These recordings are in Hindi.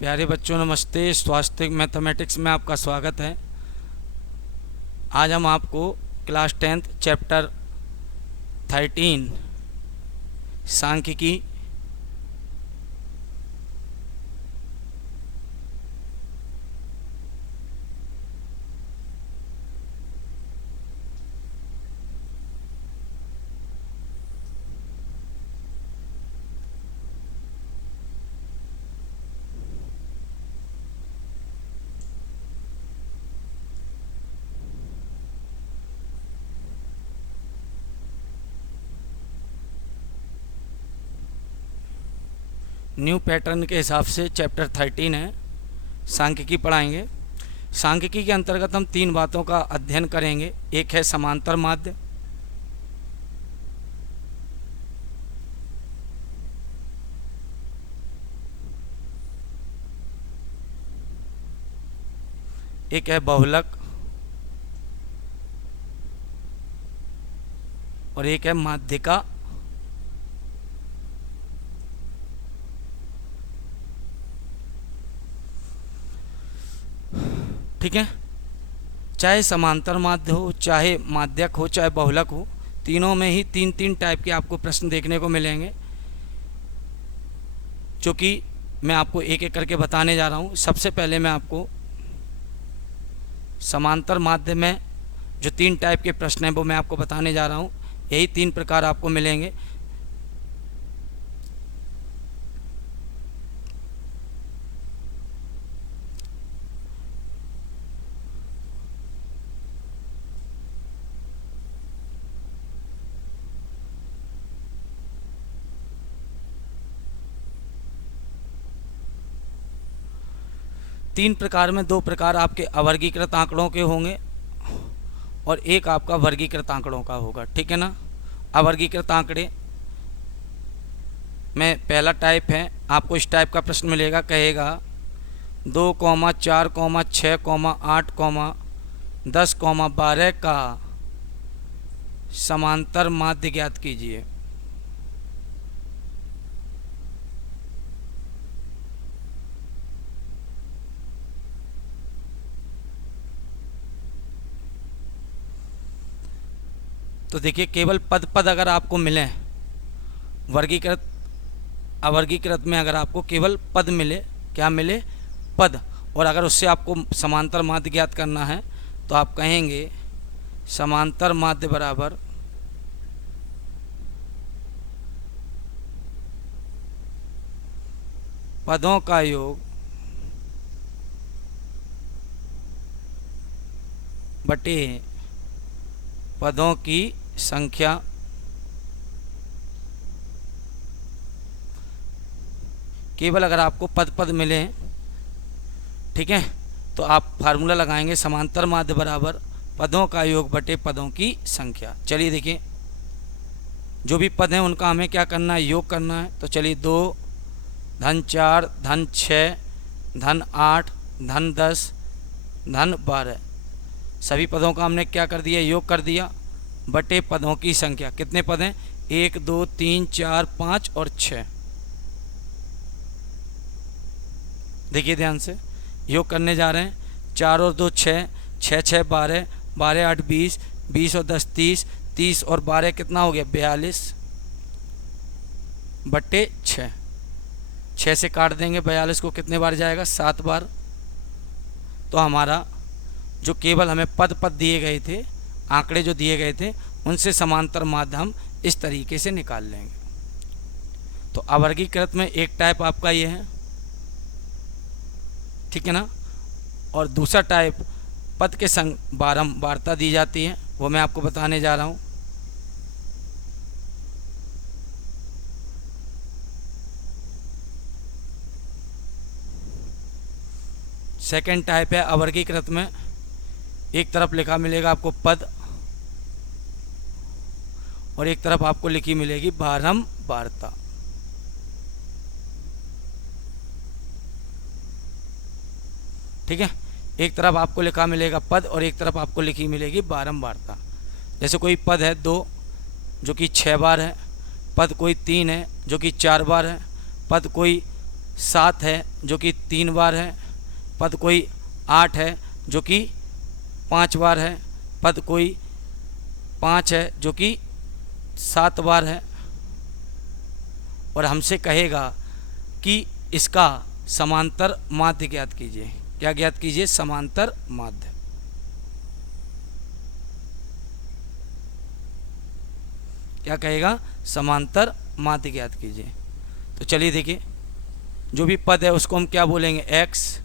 प्यारे बच्चों नमस्ते। स्वास्थ्य मैथमेटिक्स में आपका स्वागत है। आज हम आपको क्लास 10th चैप्टर 13 सांख्यिकी न्यू पैटर्न के हिसाब से चैप्टर 13 है, सांख्यिकी पढ़ाएंगे। सांख्यिकी के अंतर्गत हम 3 बातों का अध्ययन करेंगे। एक है समांतर माध्य, एक है बहुलक और एक है माध्यिका। ठीक है, चाहे समांतर माध्य हो, चाहे माध्यक हो, चाहे बहुलक हो, तीनों में ही 3 टाइप के आपको प्रश्न देखने को मिलेंगे, जो कि मैं आपको एक एक करके बताने जा रहा हूँ। सबसे पहले मैं आपको समांतर माध्य में जो 3 टाइप के प्रश्न हैं वो मैं आपको बताने जा रहा हूँ। यही 3 प्रकार आपको मिलेंगे। तीन प्रकार में 2 प्रकार आपके अवर्गीकृत आंकड़ों के होंगे और एक आपका वर्गीकृत आंकड़ों का होगा। ठीक है ना। अवर्गीकृत आंकड़े में पहला टाइप है, आपको इस टाइप का प्रश्न मिलेगा, कहेगा 2, 4, 6, 8, 10, 12 का समांतर माध्य ज्ञात कीजिए। तो देखिए, केवल पद पद अगर आपको मिले, वर्गीकृत अवर्गीकृत में अगर आपको केवल पद मिले, क्या मिले? पद। और अगर उससे आपको समांतर माध्य ज्ञात करना है तो आप कहेंगे समांतर माध्य बराबर पदों का योग बटे पदों की संख्या। केवल अगर आपको पद पद मिले, ठीक है, तो आप फार्मूला लगाएंगे समांतर माध्य बराबर पदों का योग बटे पदों की संख्या। चलिए देखिए, जो भी पद हैं उनका हमें क्या करना है? योग करना है। तो चलिए 2, धन 4, धन 6, धन 8, धन 10, धन 12, सभी पदों का हमने क्या कर दिया? योग कर दिया बटे पदों की संख्या। कितने पद हैं? 1, 2, 3, 4, 5 और 6। देखिए ध्यान से, योग करने जा रहे हैं। 4 और 2 6, 6 6 12, 12 8 20, 20 और 10 30, 30 और 12 कितना हो गया? 42 बटे 6। 6 से काट देंगे 42 को, कितने बार जाएगा? 7 बार। तो हमारा जो केवल हमें पद पद दिए गए थे, आंकड़े जो दिए गए थे, उनसे समांतर माध्य हम इस तरीके से निकाल लेंगे। तो अवर्गीकृत में एक टाइप आपका ये है, ठीक है ना। और दूसरा टाइप पद के संग बारंबारता दी जाती है, वो मैं आपको बताने जा रहा हूँ। सेकंड टाइप है अवर्गीकृत में, एक तरफ लिखा मिलेगा आपको पद और एक तरफ आपको लिखी मिलेगी बारंबारता। ठीक है, एक तरफ आपको लिखा मिलेगा पद और एक तरफ आपको लिखी मिलेगी बारंबारता। जैसे कोई पद है 2 जो कि 6 बार है, पद कोई 3 है जो कि 4 बार है, पद कोई 7 है जो कि 3 बार है, पद कोई 8 है जो कि 5 बार है, पद कोई 5 है जो कि 7 बार है, और हमसे कहेगा कि इसका समांतर माध्य ज्ञात कीजिए। क्या ज्ञात कीजिए? समांतर माध्य। क्या कहेगा? समांतर माध्य ज्ञात कीजिए। तो चलिए देखिए, जो भी पद है उसको हम क्या बोलेंगे? x,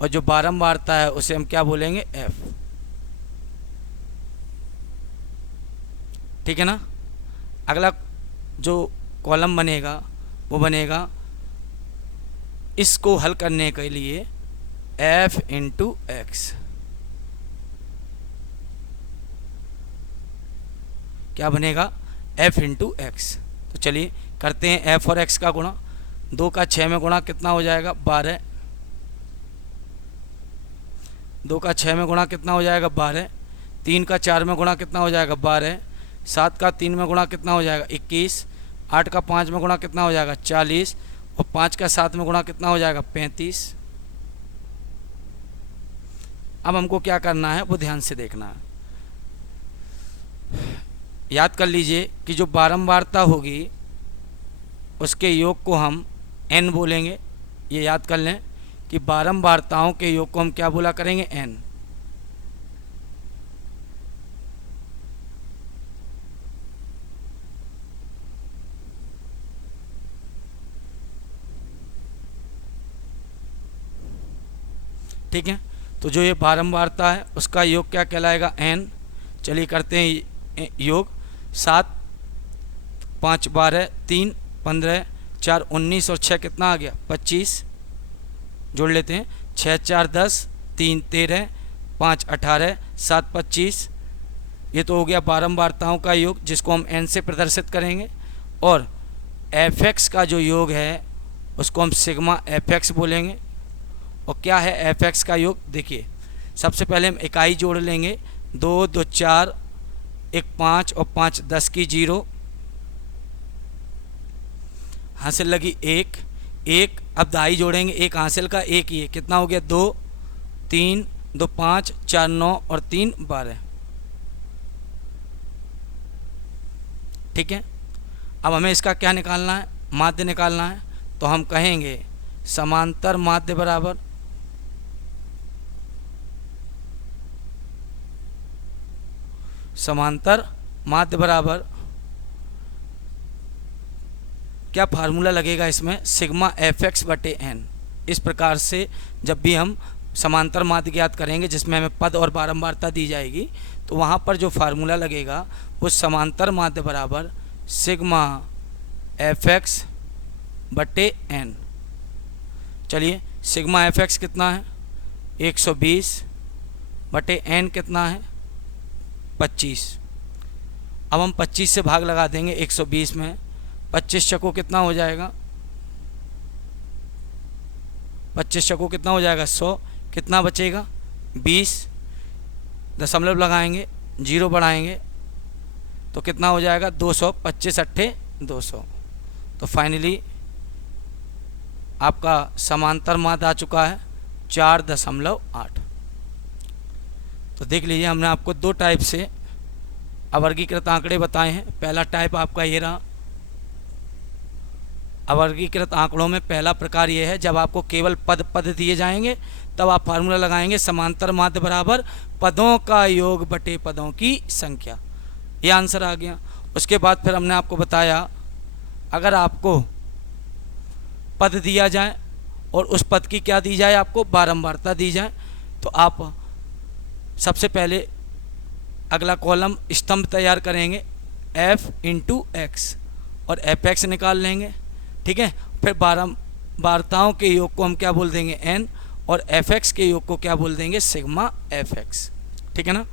और जो बारंबारता है उसे हम क्या बोलेंगे? f। ठीक है ना। अगला जो कॉलम बनेगा वो बनेगा, इसको हल करने के लिए f इंटू एक्स। क्या बनेगा? f into x. तो चलिए करते हैं f और x का गुणा। 2 का 6 में गुणा कितना हो जाएगा? 12। 2 का 6 में गुणा कितना हो जाएगा? 12। 3 का 4 में गुणा कितना हो जाएगा? 12। 7 का 3 में गुणा कितना हो जाएगा? 21। 8 का 5 में गुणा कितना हो जाएगा? 40। और 5 का 7 में गुणा कितना हो जाएगा? 35। अब हमको क्या करना है वो ध्यान से देखना है। याद कर लीजिए कि जो बारंबारता होगी उसके योग को हम n बोलेंगे। ये याद कर लें कि बारंबारताओं के योग को हम क्या बोला करेंगे? n। ठीक है, तो जो ये बारंबारता है उसका योग क्या कहलाएगा? n। चलिए करते हैं योग। 7 5 12 3 15 4 19 और 6 कितना आ गया? 25। जोड़ लेते हैं। 6 4 10 3 13 5 18 7 25। ये तो हो गया बारंबारताओं का योग जिसको हम n से प्रदर्शित करेंगे। और fx का जो योग है उसको हम सिग्मा fx बोलेंगे। और क्या है fx का योग? देखिए, सबसे पहले हम इकाई जोड़ लेंगे। 2 2 4 1 5 और 5 10 की 0, हासिल लगी 1 1। अब दाई जोड़ेंगे, एक हासिल का 1 ये कितना हो गया? 2 3 2 5 4 9 और 3 12। ठीक है, अब हमें इसका क्या निकालना है? माध्य निकालना है। तो हम कहेंगे समांतर माध्य बराबर समांतर माध्य बराबर क्या फार्मूला लगेगा इसमें? सिग्मा fx बटे n। इस प्रकार से जब भी हम समांतर माध्य ज्ञात करेंगे जिसमें हमें पद और बारंबारता दी जाएगी, तो वहाँ पर जो फार्मूला लगेगा वो समांतर माध्य बराबर सिग्मा fx बटे n। चलिए, सिग्मा fx कितना है? 120 बटे n कितना है? 25। अब हम 25 से भाग लगा देंगे 120 में। 25 चको कितना हो जाएगा? 25 चको कितना हो जाएगा? 100। कितना बचेगा? 20। दशमलव लगाएंगे, 0 बढ़ाएंगे तो कितना हो जाएगा? 200। 25 अट्ठे 200। तो फाइनली आपका समांतर माध्य आ चुका है 4.8। तो देख लीजिए, हमने आपको 2 टाइप से अवर्गीकृत आंकड़े बताए हैं। पहला टाइप आपका ये रहा। अवर्गीकृत आंकड़ों में पहला प्रकार ये है, जब आपको केवल पद पद दिए जाएंगे तब आप फार्मूला लगाएंगे समांतर माध्य बराबर पदों का योग बटे पदों की संख्या। ये आंसर आ गया। उसके बाद फिर हमने आपको बताया, अगर आपको पद दिया जाए और उस पद की क्या दी जाए? आपको बारंबारता दी जाए, तो आप सबसे पहले अगला कॉलम स्तंभ तैयार करेंगे f इंटू एक्स और fx निकाल लेंगे। ठीक है, फिर बारंबारताओं के योग को हम क्या बोल देंगे? n, और fx के योग को क्या बोल देंगे? Sigma fx। ठीक है ना।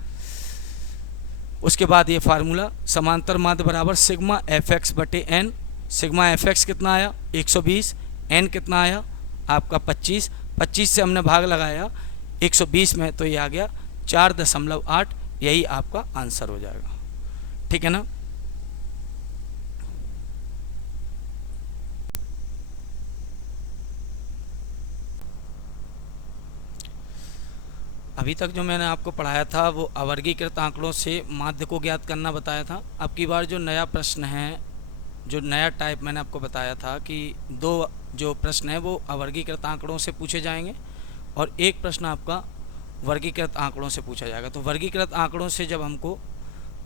उसके बाद ये फार्मूला समांतर माध्य बराबर सिग्मा fx बटे n। सिग्मा fx कितना आया? 120। n कितना आया? आपका 25। 25 से हमने भाग लगाया 120 में, तो ये आ गया 4.8। यही आपका आंसर हो जाएगा। ठीक है ना। अभी तक जो मैंने आपको पढ़ाया था वो अवर्गीकृत आंकड़ों से माध्य को ज्ञात करना बताया था। अब की बार जो नया प्रश्न है, जो नया टाइप मैंने आपको बताया था कि 2 जो प्रश्न है वो अवर्गीकृत आंकड़ों से पूछे जाएंगे और एक प्रश्न आपका वर्गीकृत आंकड़ों से पूछा जाएगा। तो वर्गीकृत आंकड़ों से जब हमको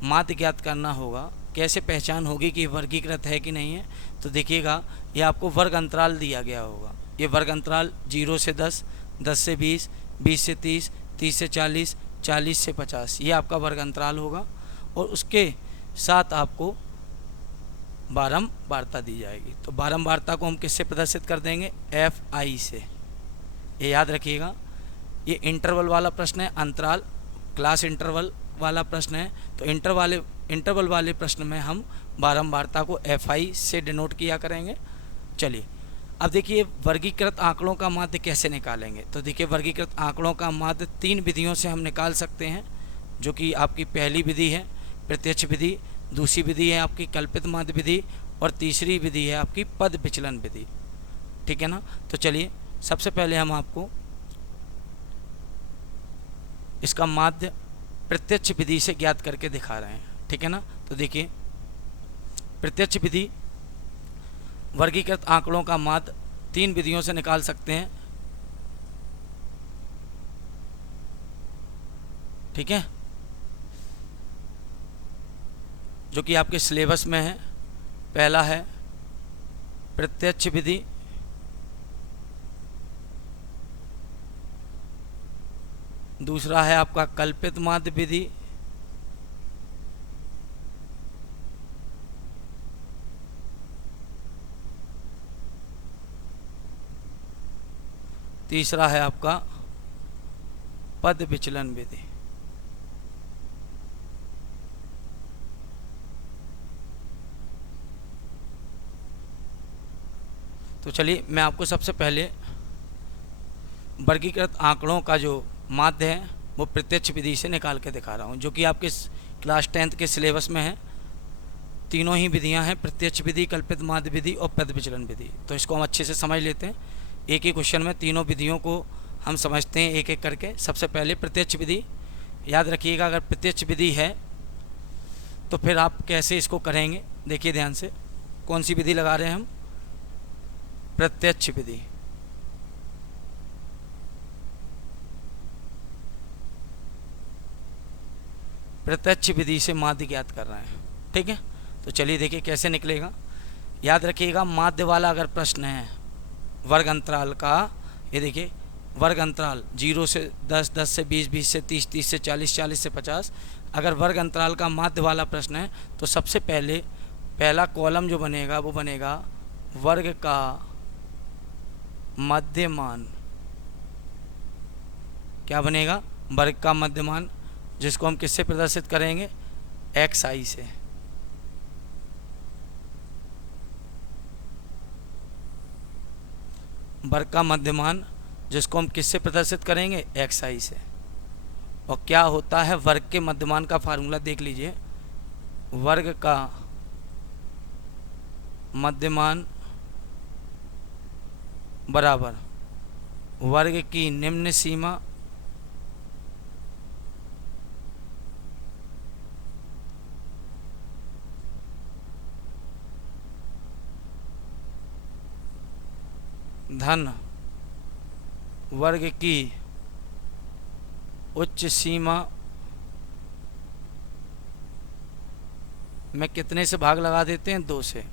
माध्य ज्ञात करना होगा, कैसे पहचान होगी कि वर्गीकृत है कि नहीं है, तो देखिएगा ये आपको वर्ग अंतराल दिया गया होगा। ये वर्ग अंतराल 0 से 10, 10 से 20, 20 से 30, 30 से 40, 40 से 50, ये आपका वर्ग अंतराल होगा और उसके साथ आपको बारंबारता दी जाएगी। तो बारंबारता को हम किससे प्रदर्शित कर देंगे? FI से। ये याद रखिएगा, ये इंटरवल वाला प्रश्न है, अंतराल क्लास इंटरवल वाला प्रश्न है। तो इंटरवल वाले प्रश्न में हम बारंबारता को FI से डिनोट किया करेंगे। चलिए अब देखिए वर्गीकृत आंकड़ों का माध्य कैसे निकालेंगे। तो देखिए वर्गीकृत आंकड़ों का माध्य 3 विधियों से हम निकाल सकते हैं, जो कि आपकी पहली विधि है प्रत्यक्ष विधि, दूसरी विधि है आपकी कल्पित माध्य विधि और तीसरी विधि है आपकी पद विचलन विधि। ठीक है ना। तो चलिए सबसे पहले हम आपको इसका माध्य प्रत्यक्ष विधि से ज्ञात करके दिखा रहे हैं। ठीक है ना। तो देखिए प्रत्यक्ष विधि वर्गीकृत आंकड़ों का माध्य 3 विधियों से निकाल सकते हैं। ठीक है, जो कि आपके सिलेबस में है। पहला है प्रत्यक्ष विधि, दूसरा है आपका कल्पित माध्य विधि, तीसरा है आपका पद विचलन विधि। तो चलिए मैं आपको सबसे पहले वर्गीकृत आंकड़ों का जो माध्य है वो प्रत्यक्ष विधि से निकाल के दिखा रहा हूँ, जो कि आपके क्लास 10th के सिलेबस में है। तीनों ही विधियाँ हैं, प्रत्यक्ष विधि, कल्पित माध्य विधि और पद विचलन विधि। तो इसको हम अच्छे से समझ लेते हैं। एक ही क्वेश्चन में तीनों विधियों को हम समझते हैं एक एक करके। सबसे पहले प्रत्यक्ष विधि, याद रखिएगा अगर प्रत्यक्ष विधि है तो फिर आप कैसे इसको करेंगे। देखिए ध्यान से, कौन सी विधि लगा रहे हैं हम? प्रत्यक्ष विधि। प्रत्यक्ष विधि से माध्य ज्ञात कर रहे हैं। ठीक है, तो चलिए देखिए कैसे निकलेगा। याद रखिएगा माध्य वाला अगर प्रश्न है वर्ग अंतराल का, ये देखिए वर्ग अंतराल 0 से 10, 10 से 20, 20 से 30, 30 से 40, 40 से 50, अगर वर्ग अंतराल का माध्य वाला प्रश्न है तो सबसे पहले पहला कॉलम जो बनेगा वो बनेगा वर्ग का मध्यमान। क्या बनेगा? वर्ग का मध्यमान, जिसको हम किससे प्रदर्शित करेंगे? XI से। वर्ग का मध्यमान जिसको हम किससे प्रदर्शित करेंगे? XI से। और क्या होता है वर्ग के मध्यमान का फार्मूला देख लीजिए। वर्ग का मध्यमान बराबर वर्ग की निम्न सीमा धन वर्ग की उच्च सीमा में कितने से भाग लगा देते हैं? 2 से।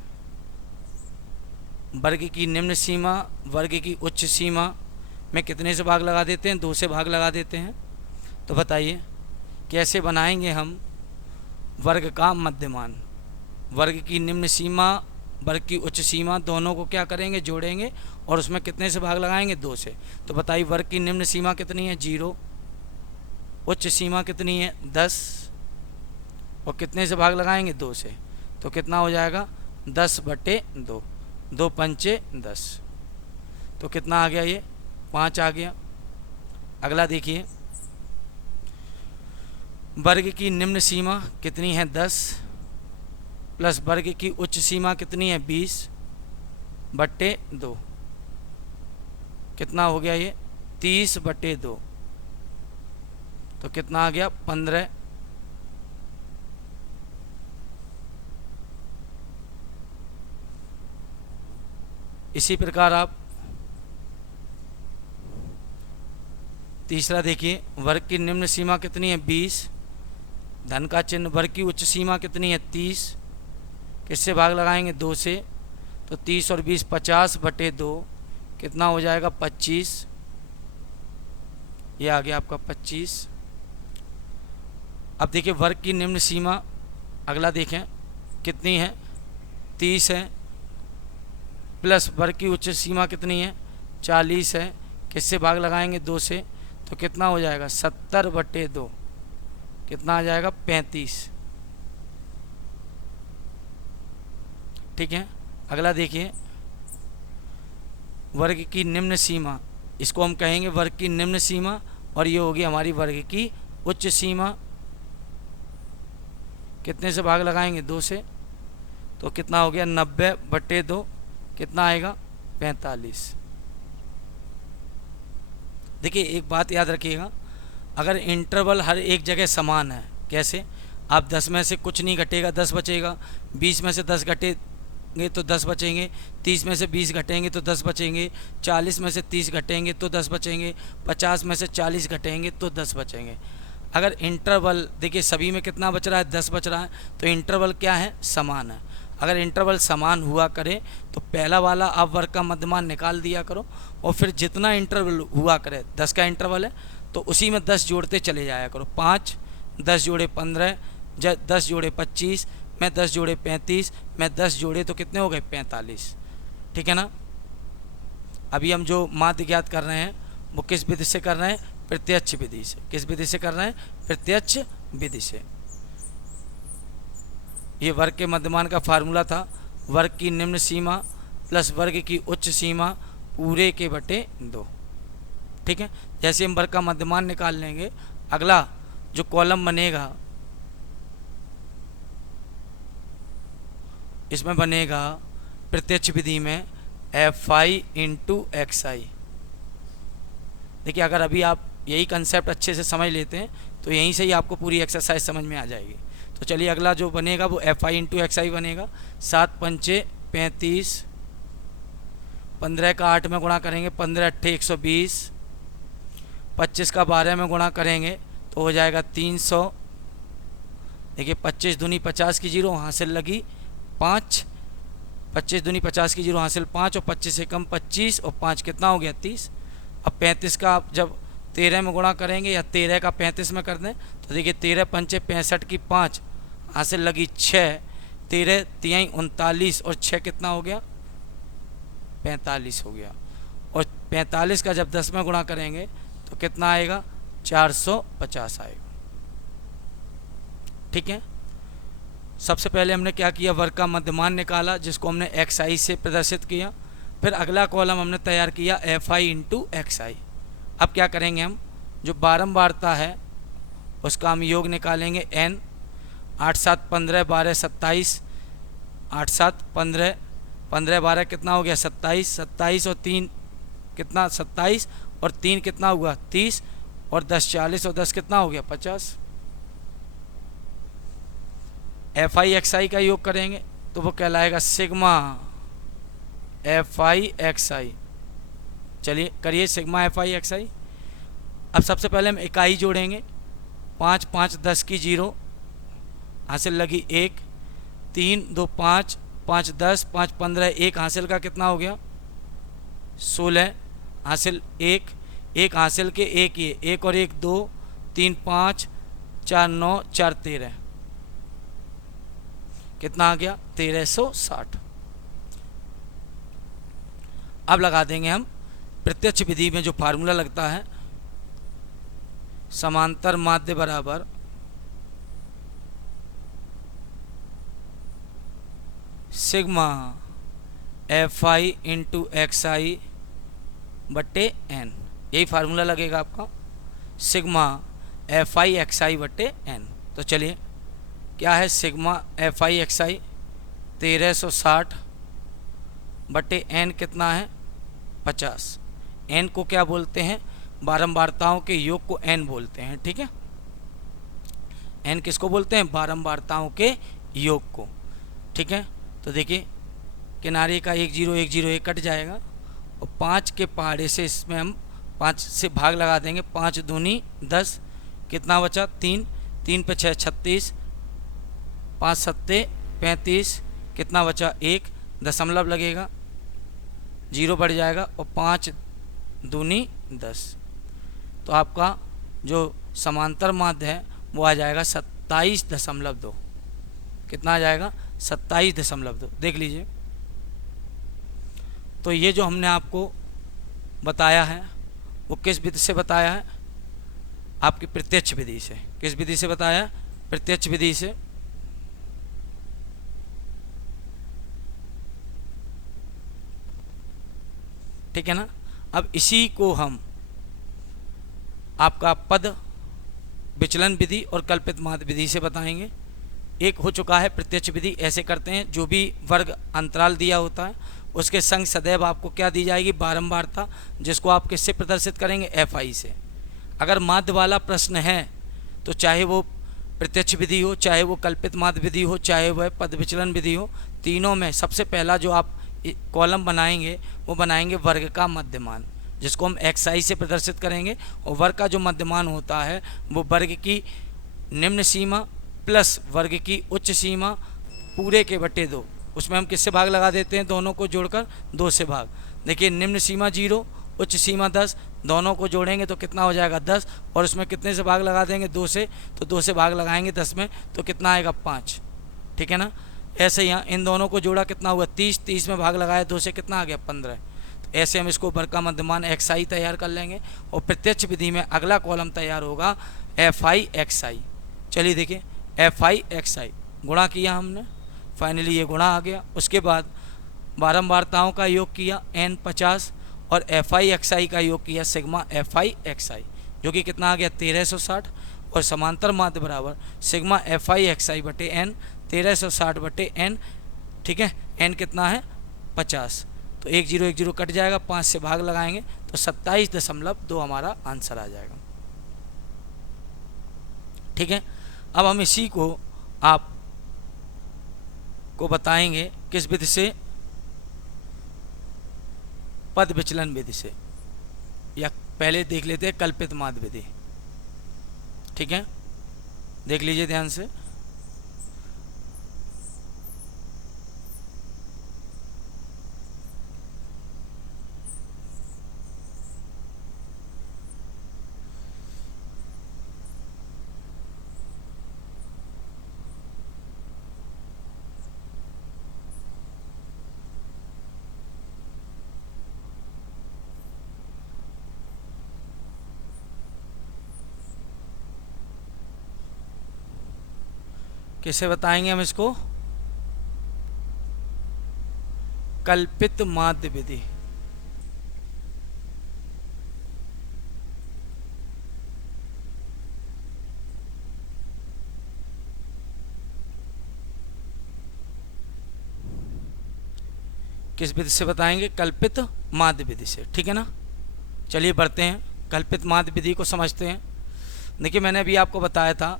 वर्ग की निम्न सीमा वर्ग की उच्च सीमा में कितने से भाग लगा देते हैं? 2 से भाग लगा देते हैं। तो बताइए कैसे बनाएंगे हम वर्ग का मध्यमान? वर्ग की निम्न सीमा वर्ग की उच्च सीमा दोनों को क्या करेंगे? जोड़ेंगे और उसमें कितने से भाग लगाएंगे? 2 से। तो बताइए वर्ग की निम्न सीमा कितनी है? 0। उच्च सीमा कितनी है? 10। और कितने से भाग लगाएंगे? 2 से। तो कितना हो जाएगा? 10/2। 2 पंचे 10। तो कितना आ गया? ये 5 आ गया। अगला देखिए, वर्ग की निम्न सीमा कितनी है? 10 प्लस वर्ग की उच्च सीमा कितनी है? 20/2। कितना हो गया ये? 30/2। तो कितना आ गया 15। इसी प्रकार आप तीसरा देखिए, वर्ग की निम्न सीमा कितनी है 20, धन का चिन्ह, वर्ग की उच्च सीमा कितनी है 30, किससे भाग लगाएंगे 2 से, तो 30 और 20 50/2 कितना हो जाएगा 25, ये आ गया आपका 25। अब देखिए वर्ग की निम्न सीमा अगला देखें कितनी है 30 है, प्लस वर्ग की उच्च सीमा कितनी है 40 है, किससे भाग लगाएंगे 2 से, तो कितना हो जाएगा 70/2, कितना आ जाएगा 35। ठीक है, अगला देखिए वर्ग की निम्न सीमा, इसको हम कहेंगे वर्ग की निम्न सीमा, और ये होगी हमारी वर्ग की उच्च सीमा। कितने से भाग लगाएंगे 2 से, तो कितना हो गया 90/2, कितना आएगा 45। देखिए एक बात याद रखिएगा, अगर इंटरवल हर एक जगह समान है, कैसे, आप 10 में से कुछ नहीं घटेगा 10 बचेगा, 20 में से 10 घटेंगे तो 10 बचेंगे, 30 में से 20 घटेंगे तो 10 बचेंगे, 40 में से 30 घटेंगे तो 10 बचेंगे, 50 में से 40 घटेंगे तो 10 बचेंगे। अगर इंटरवल देखिए सभी में कितना बच रहा है 10 बच रहा है, तो इंटरवल क्या है समान है। अगर इंटरवल समान हुआ करे तो पहला वाला आप वर्ग का मध्यमान निकाल दिया करो, और फिर जितना इंटरवल हुआ करे 10 का इंटरवल है तो उसी में 10 जोड़ते चले जाया करो। 5 10 जोड़े 15, 10 जोड़े 25, मैं 10 जोड़े 35, मैं 10 जोड़े तो कितने हो गए 45। ठीक है ना। अभी हम जो माध्य ज्ञात कर रहे हैं वो किस विधि से कर रहे हैं, प्रत्यक्ष विधि से। किस विधि से कर रहे हैं, प्रत्यक्ष विधि से। ये वर्ग के मध्यमान का फार्मूला था, वर्ग की निम्न सीमा प्लस वर्ग की उच्च सीमा पूरे के बटे 2। ठीक है, जैसे हम वर्ग का मध्यमान निकाल लेंगे, अगला जो कॉलम बनेगा इसमें बनेगा प्रत्यक्ष विधि में fi इंटू xi। देखिए अगर अभी आप यही कंसेप्ट अच्छे से समझ लेते हैं तो यहीं से ही आपको पूरी एक्सरसाइज समझ में आ जाएगी। तो चलिए अगला जो बनेगा वो fi इंटू xi बनेगा। 7 पंचे 35, 15 का 8 में गुणा करेंगे 15 अट्ठे 120, 25 का 12 में गुणा करेंगे तो हो जाएगा 300। देखिए 25 दूनी 50 की जीरो हासिल लगी 5, 25 दूनी 50 की जीरो हासिल 5, और 25 से कम 25, और 5 कितना हो गया 30। अब 35 का आप जब 13 में गुणा करेंगे या 13 का 35 में कर दें तो देखिए 13 पंचे 65 की 5 हासिल लगी 6, 13 तिहाई 39, और 6 कितना हो गया 45 हो गया। और 45 का जब 10 में गुणा करेंगे तो कितना आएगा 450 आएगा। ठीक है, सबसे पहले हमने क्या किया, वर्ग का मध्यमान निकाला जिसको हमने xi से प्रदर्शित किया। फिर अगला कॉलम हमने तैयार किया fi इंटू xi। अब क्या करेंगे, हम जो बारंबारता है उसका हम योग निकालेंगे n। 8 7 15 12 27, 8 7 15, 15 12 कितना हो गया 27, 27 और 3 कितना 27, और 3 कितना हुआ 30, और 10 40, और 10 कितना हो गया 50। fi xi का योग करेंगे तो वो कहलाएगा सिग्मा fi xi। चलिए करिए सिग्मा fi xi। अब सबसे पहले हम इकाई जोड़ेंगे। 5 5 10 की जीरो हासिल लगी 1, 3 2 5, 5 10, 5 15, 1 हासिल का कितना हो गया 16, हासिल 1, 1 हासिल के 1 ये 1 और 1 2, 3 5, 4 9, 4 13, कितना आ गया 1360। अब लगा देंगे हम प्रत्यक्ष विधि में जो फार्मूला लगता है, समांतर माध्य बराबर सिग्मा fi इंटू xi बट्टे n। यही फार्मूला लगेगा आपका, सिग्मा fi xi बट्टे n। तो चलिए क्या है सिग्मा fi xi 1360 बट्टे n कितना है 50। n को क्या बोलते हैं, बारंबारताओं के योग को n बोलते हैं। ठीक है, n किसको बोलते हैं? बारंबारताओं के योग को। ठीक है, तो देखिए किनारे का 1 0 1 0 1 कट जाएगा और 5 के पहाड़े से इसमें हम 5 से भाग लगा देंगे। 5 दूनी 10, कितना बचा? 3, 3 पे 6 36, 5 सत्ते 35, कितना बचा? 1, दशमलव लगेगा, 0 बढ़ जाएगा और 5 दूनी 10। तो आपका जो समांतर माध्य है वो आ जाएगा 27.2। कितना आ जाएगा? 27.2। देख लीजिए, तो ये जो हमने आपको बताया है वो किस विधि से बताया है? आपकी प्रत्यक्ष विधि से। किस विधि से बताया? प्रत्यक्ष विधि से। ठीक है ना। अब इसी को हम आपका पद विचलन विधि और कल्पित माध्य विधि से बताएंगे। एक हो चुका है प्रत्यक्ष विधि, ऐसे करते हैं जो भी वर्ग अंतराल दिया होता है उसके संग सदैव आपको क्या दी जाएगी? बारंबारता, जिसको आप किससे प्रदर्शित करेंगे? FI से। अगर माध्य वाला प्रश्न है तो चाहे वो प्रत्यक्ष विधि हो, चाहे वो कल्पित माध्य विधि हो, चाहे वह पद विचलन विधि हो, तीनों में सबसे पहला जो आप कॉलम बनाएंगे वो बनाएंगे वर्ग का मध्यमान, जिसको हम XI से प्रदर्शित करेंगे। और वर्ग का जो मध्यमान होता है वो वर्ग की निम्न सीमा प्लस वर्ग की उच्च सीमा पूरे के बटे 2। उसमें हम किससे भाग लगा देते हैं? दोनों को जोड़कर 2 से भाग। देखिए निम्न सीमा 0, उच्च सीमा 10, दोनों को जोड़ेंगे तो कितना हो जाएगा? 10। और उसमें कितने से भाग लगा देंगे? 2 से। तो 2 से भाग लगाएंगे 10 में तो कितना आएगा? 5। ठीक है ना। ऐसे यहाँ इन दोनों को जोड़ा कितना हुआ? 30, 30 में भाग लगाया 2 से, कितना आ गया? 15। तो ऐसे हम इसको वर्ग का मध्यमान XI तैयार कर लेंगे। और प्रत्यक्ष विधि में अगला कॉलम तैयार होगा FI XI। चलिए देखिए, FI XI गुणा किया हमने, फाइनली ये गुणा आ गया। उसके बाद बारंबारताओं का योग किया n 50 और FI XI का योग किया सिग्मा FI XI, जो कि कितना आ गया? 1360। और समांतर माध्य बराबर सिग्मा FI XI बटे n 1360 बटे n। ठीक है, n कितना है? 50। तो 1 0 1 0 कट जाएगा, 5 से भाग लगाएंगे तो 27.2 हमारा आंसर आ जाएगा। ठीक है, अब हम इसी को आप को बताएंगे किस विधि से? पद विचलन विधि से, या पहले देख लेते हैं कल्पित माध्य विधि। ठीक है, देख लीजिए ध्यान से। किसे बताएंगे हम इसको? कल्पित माध्य विधि। किस विधि से बताएंगे? कल्पित माध्य विधि से। ठीक है ना। चलिए बढ़ते हैं, कल्पित माध्य विधि को समझते हैं। देखिए मैंने अभी आपको बताया था,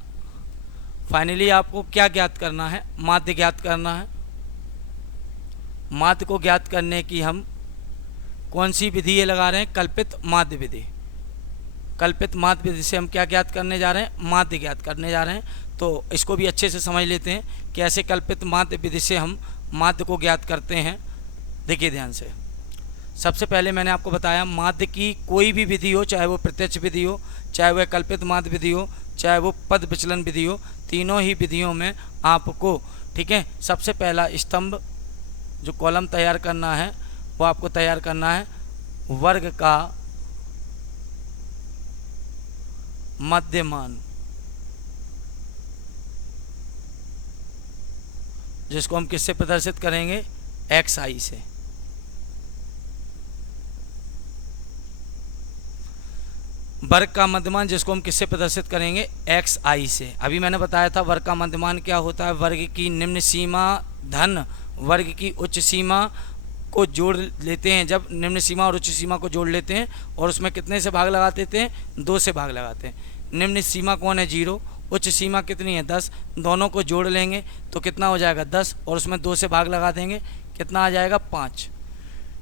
फाइनली आपको क्या ज्ञात करना है? माध्य ज्ञात करना है। माध्य को ज्ञात करने की हम कौन सी विधि ये लगा रहे हैं? कल्पित माध्य विधि। कल्पित माध्य विधि से हम क्या ज्ञात करने जा रहे हैं? माध्य ज्ञात करने जा रहे हैं। तो इसको भी अच्छे से समझ लेते हैं कि ऐसे कल्पित माध्य विधि से हम माध्य को ज्ञात करते हैं। देखिए ध्यान से, सबसे पहले मैंने आपको बताया माध्य की कोई भी विधि हो, चाहे वो प्रत्यक्ष विधि हो, चाहे वह कल्पित माध्य विधि हो, चाहे वो पद विचलन विधि हो, तीनों ही विधियों में आपको, ठीक है, सबसे पहला स्तंभ जो कॉलम तैयार करना है वो आपको तैयार करना है वर्ग का मध्यमान, जिसको हम किससे प्रदर्शित करेंगे? XI से। वर्ग का मध्यमान जिसको हम किससे प्रदर्शित करेंगे? XI से। अभी मैंने बताया था वर्ग का मध्यमान क्या होता है? वर्ग की निम्न सीमा धन वर्ग की उच्च सीमा को जोड़ लेते हैं। जब निम्न सीमा और उच्च सीमा को जोड़ लेते हैं और उसमें कितने से भाग लगा देते हैं? 2 से भाग लगाते हैं। निम्न सीमा कौन है? 0, उच्च सीमा कितनी है 10, दोनों को जोड़ लेंगे तो कितना हो जाएगा 10 और उसमें 2 से भाग लगा देंगे, कितना आ जाएगा 5।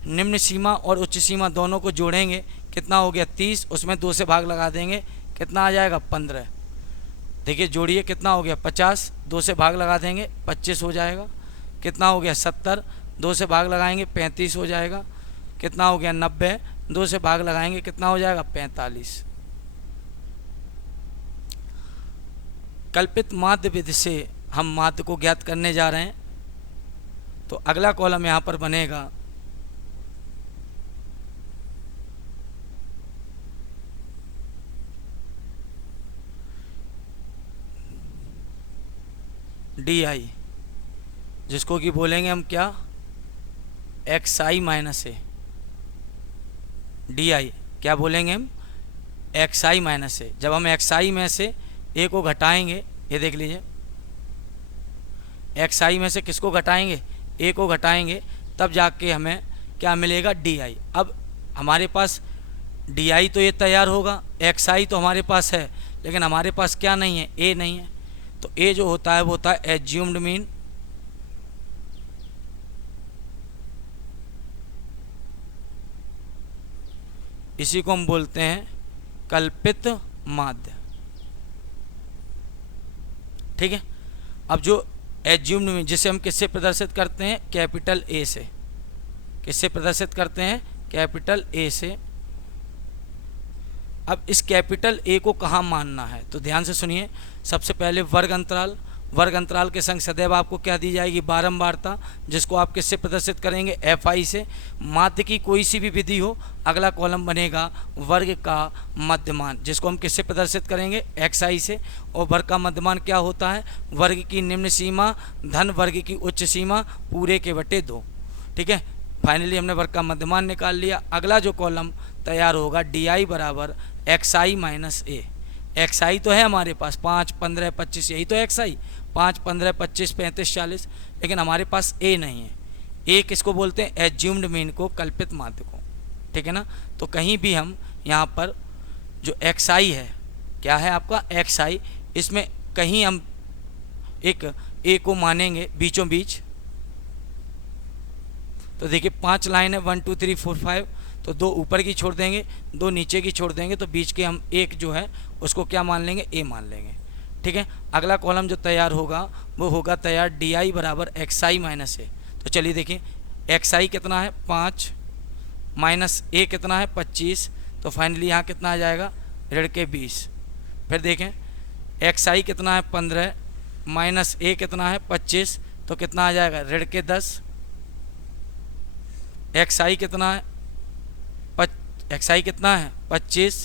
निम्न सीमा और उच्च सीमा दोनों को जोड़ेंगे, कितना हो गया 30, उसमें 2 से भाग लगा देंगे, कितना आ जाएगा 15। देखिए जोड़िए कितना हो गया 50, 2 से भाग लगा देंगे 25 हो जाएगा, कितना हो गया 70, 2 से भाग लगाएंगे 35 हो जाएगा, कितना हो गया 90, 2 से भाग लगाएंगे कितना हो जाएगा 45। कल्पित माध्य विधि से हम माध्य को ज्ञात करने जा रहे हैं। तो अगला कॉलम यहाँ पर बनेगा डी आई, जिसको कि बोलेंगे हम क्या x I minus A. D I क्या बोलेंगे हम एक्स आई माइनस ए। जब हम एक्स आई में से ए को घटाएंगे, ये देख लीजिए एक्स आई में से किसको घटाएंगे ए को घटाएंगे, तब जाके हमें क्या मिलेगा डी आई। अब हमारे पास डी आई तो ये तैयार होगा, एक्स आई तो हमारे पास है, लेकिन हमारे पास क्या नहीं है ए नहीं है। तो ए जो होता है वो होता है एज्यूम्ड मीन, इसी को हम बोलते हैं कल्पित माध्य। ठीक है। अब जो एज्यूम्ड मीन जिसे हम किससे प्रदर्शित करते हैं कैपिटल ए से, किससे प्रदर्शित करते हैं कैपिटल ए से। अब इस कैपिटल ए को कहाँ मानना है तो ध्यान से सुनिए। सबसे पहले वर्ग अंतराल, वर्ग अंतराल के संग सदैव आपको क्या दी जाएगी बारंबारता, जिसको आप किससे प्रदर्शित करेंगे एफ आई से। माध्य की कोई सी भी विधि हो, अगला कॉलम बनेगा वर्ग का मध्यमान, जिसको हम किससे प्रदर्शित करेंगे एक्स आई से। और वर्ग का मध्यमान क्या होता है वर्ग की निम्न सीमा धन वर्ग की उच्च सीमा पूरे के बटे 2। ठीक है। फाइनली हमने वर्ग का मध्यमान निकाल लिया। अगला जो कॉलम तैयार होगा डी आई बराबर एक्स आई माइनस ए। एक्स आई तो है हमारे पास 5, 15, 25, यही तो एक्स आई 5, 15, 25, 35, 40, लेकिन हमारे पास ए नहीं है। ए किसको बोलते हैं एज्यूम्ड मीन को, कल्पित माध्य को। ठीक है ना। तो कहीं भी हम यहाँ पर जो एक्स आई है क्या है आपका एक्स आई, इसमें कहीं हम एक ए को मानेंगे बीचों बीच। तो देखिए 5 लाइन है 1 2 3 4 5, तो 2 ऊपर की छोड़ देंगे 2 नीचे की छोड़ देंगे, तो बीच के हम एक जो है उसको क्या मान लेंगे ए मान लेंगे। ठीक है। अगला कॉलम जो तैयार होगा वो होगा तैयार डी आई बराबर एक्स आई माइनस ए। तो चलिए देखिए एक्स आई कितना है 5 माइनस ए कितना है 25, तो फाइनली यहाँ कितना आ जाएगा ऋण के 20। फिर देखें एक्स आई कितना है 15 माइनस ए कितना है 25, तो कितना आ जाएगा ऋण के 10। एक्स आई कितना है एक्स आई कितना है 25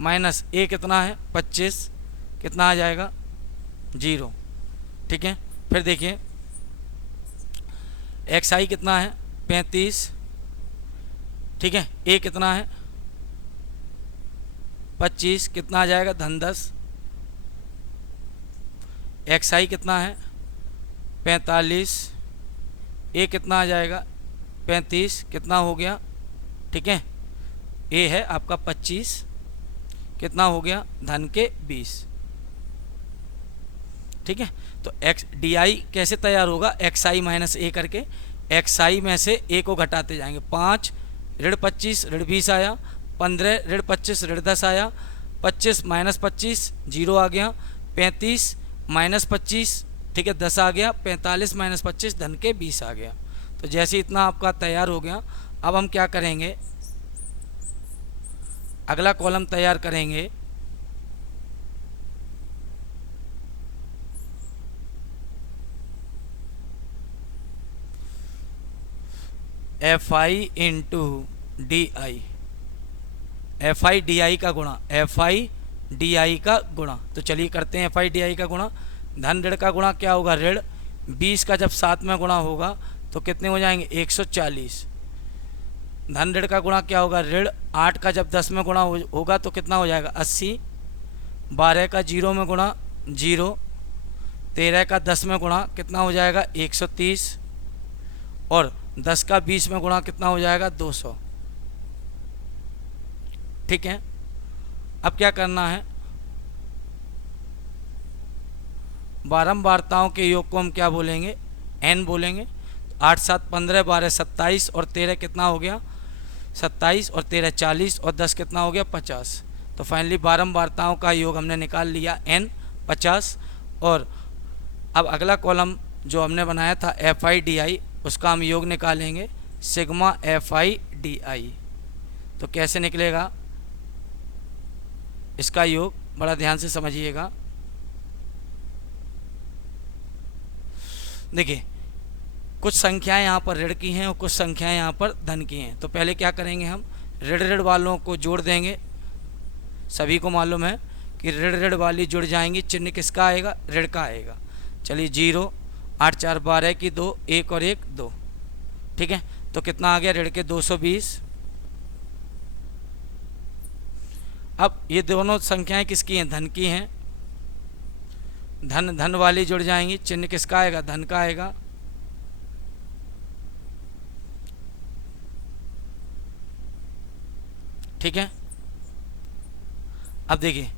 माइनस ए कितना है 25, कितना आ जाएगा 0। ठीक है। फिर देखिए एक्स आई कितना है 35, ठीक है, ए कितना है 25, कितना आ जाएगा धन 10। एक्स आई कितना है 45, ए कितना आ जाएगा 35, कितना हो गया। ठीक है। ए है आपका 25, कितना हो गया धन के 20। ठीक है। तो एक्स डी आई कैसे तैयार होगा एक्स आई माइनस ए करके, एक्स आई में से ए को घटाते जाएंगे। 5 ऋण 25 ऋण 20 आया, 15 ऋण 25 ऋण 10 आया, 25 माइनस 25 0 आ गया, 35 माइनस 25 ठीक है 10 आ गया, 45 माइनस 25 धन के 20 आ गया। तो जैसे इतना आपका तैयार हो गया, अब हम क्या करेंगे अगला कॉलम तैयार करेंगे F I into D I, F I D I का गुणा, एफ आई डी आई का गुणा। तो चलिए करते हैं एफ आई डी आई का गुणा। धन ऋण का गुणा क्या होगा ऋण 20 का जब 7 में गुणा होगा तो कितने हो जाएंगे 140। धन ऋण का गुणा क्या होगा ऋण 8 का जब 10 में गुणा होगा तो कितना हो जाएगा 80। 12 का 0 में गुणा 0, 13 का 10 में गुणा कितना हो जाएगा 130, और 10 का 20 में गुणा कितना हो जाएगा 200। ठीक है। अब क्या करना है बारंबारताओं के योग को हम क्या बोलेंगे, n बोलेंगे। 8 7 15 12 27 और 13 कितना हो गया 27 और 13 40 और 10 कितना हो गया 50। तो फाइनली बारंबारताओं का योग हमने निकाल लिया n 50। और अब अगला कॉलम जो हमने बनाया था FI/DI, उसका हम योग निकालेंगे सिग्मा FI/DI। तो कैसे निकलेगा इसका योग, बड़ा ध्यान से समझिएगा। देखिए कुछ संख्याएं यहाँ पर ऋण की हैं और कुछ संख्याएं यहाँ पर धन की हैं। तो पहले क्या करेंगे, हम ऋण वालों को जोड़ देंगे। सभी को मालूम है कि ऋण वाली जुड़ जाएंगी, चिन्ह किसका आएगा, ऋण का आएगा। चलिए 0 8 4 12 की 2, 1 और 1 2, ठीक है। तो कितना आ गया ऋण के 220। अब ये दोनों संख्याएं किसकी हैं, धन की हैं। धन वाली जुड़ जाएंगी, चिन्ह किसका आएगा, धन का आएगा। ठीक है। अब देखिए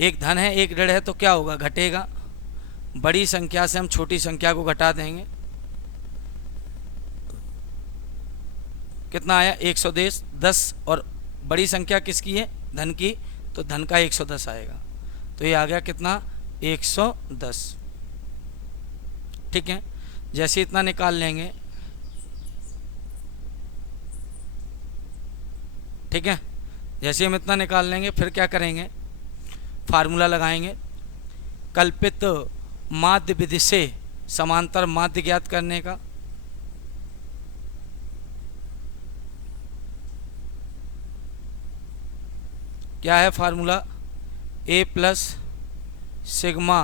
एक धन है एक ऋण है, तो क्या होगा, घटेगा। बड़ी संख्या से हम छोटी संख्या को घटा देंगे। कितना आया 110। और बड़ी संख्या किसकी है, धन की, तो धन का 110 आएगा। तो ये आ गया कितना 110। ठीक है। जैसे इतना निकाल लेंगे, ठीक है, जैसे हम इतना निकाल लेंगे फिर क्या करेंगे, फार्मूला लगाएंगे कल्पित माध्य विधि से समांतर माध्य ज्ञात करने का। क्या है formula, A plus sigma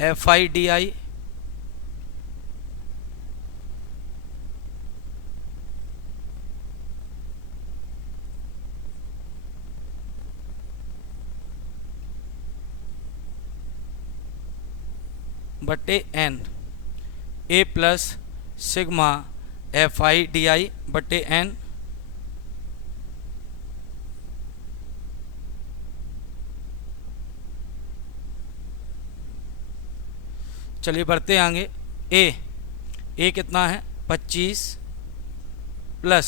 FI/DI बटे n। A plus sigma FI/DI बटे n। चलिए बढ़ते आगे। ए कितना है 25 प्लस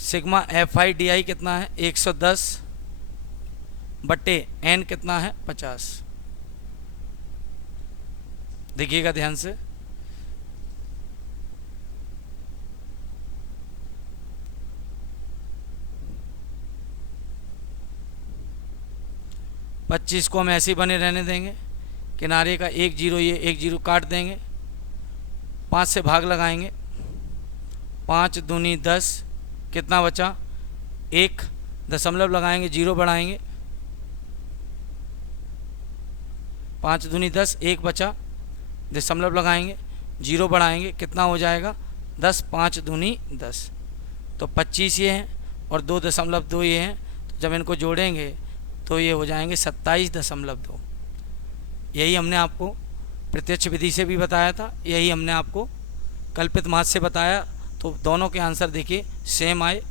सिग्मा FI/DI कितना है 110 बटे n कितना है 50। देखिएगा ध्यान से, पच्चीस को हम ऐसे ही बने रहने देंगे। किनारे का 1 0, ये 1 0 काट देंगे। 5 से भाग लगाएंगे, 5 दूनी 10, कितना बचा 1, दशमलव लगाएंगे, 0 बढ़ाएंगे, 5 दूनी 10, 1 बचा, दशमलव लगाएंगे, 0 बढ़ाएंगे, कितना हो जाएगा 10, 5 दूनी 10। तो 25 ये हैं और 2.2 ये हैं। तो जब इनको जोड़ेंगे तो ये हो जाएंगे 27.2। यही हमने आपको प्रत्यक्ष विधि से भी बताया था, यही हमने आपको कल्पित माध्य से बताया। तो दोनों के आंसर देखिए सेम आए।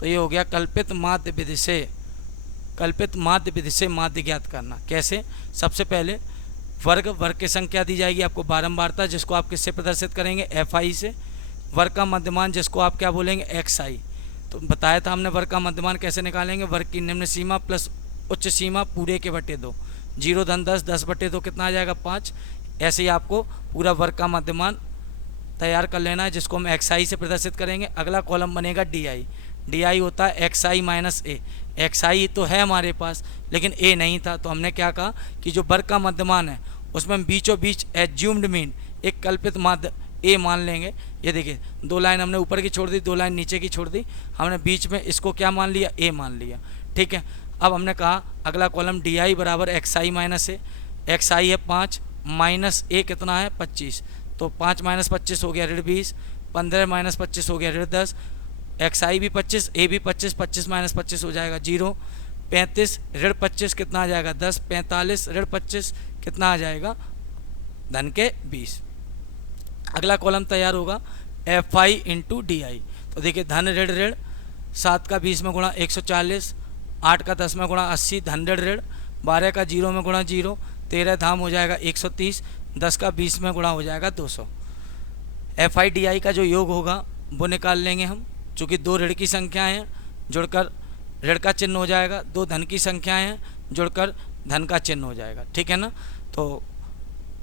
तो ये हो गया कल्पित माध्य विधि से माध्य ज्ञात करना। कैसे, सबसे पहले वर्ग की संख्या दी जाएगी आपको बारंबारता, जिसको आप किससे प्रदर्शित करेंगे FI से। वर्ग का मध्यमान जिसको आप क्या बोलेंगे XI। तो बताया था हमने वर्ग का मध्यमान कैसे निकालेंगे, वर्ग की निम्न सीमा प्लस उच्च सीमा पूरे के बटे 2, 0 धन 10, 10 बटे 2 कितना आ जाएगा 5। ऐसे ही आपको पूरा वर्ग का मध्यमान तैयार कर लेना है, जिसको हम XI से प्रदर्शित करेंगे। अगला कॉलम बनेगा DI होता है XI माइनस A। XI तो है हमारे पास लेकिन A नहीं था, तो हमने क्या कहा कि जो वर्ग का मध्यमान है उसमें हम बीचों बीच एज्यूम्ड मीन एक कल्पित माध्य A मान लेंगे। ये देखिए 2 लाइन हमने ऊपर की छोड़ दी, 2 लाइन नीचे की छोड़ दी, हमने बीच में इसको क्या मान लिया, A मान लिया। ठीक है। अब हमने कहा अगला कॉलम DI बराबर XI माइनस A। XI है 5 माइनस A कितना है 25। तो 5 माइनस 25 हो गया ऋण 20, 15 माइनस 25 हो गया ऋण 10, XI भी 25, A भी 25, 25 माइनस 25 हो जाएगा 0, 35 ऋण 25 कितना आ जाएगा 10, 45 ऋण 25 कितना आ जाएगा धन के 20। अगला कॉलम तैयार होगा FI इंटू DI। तो देखिए धन ऋण ऋण, 7 का 20 में गुणा 140, 8 का 10 में गुणा 80, धन ऋण ऋण, 12 का 0 में गुणा 0, 13 धाम हो जाएगा 130, 10 का 20 में गुणा हो जाएगा 200। FI/DI का जो योग होगा वो निकाल लेंगे हम, चूँकि दो ऋण की संख्याएँ हैं जुड़कर ऋण का चिन्ह हो जाएगा, दो धन की संख्याएँ हैं जुड़कर धन का चिन्ह हो जाएगा, ठीक है ना। तो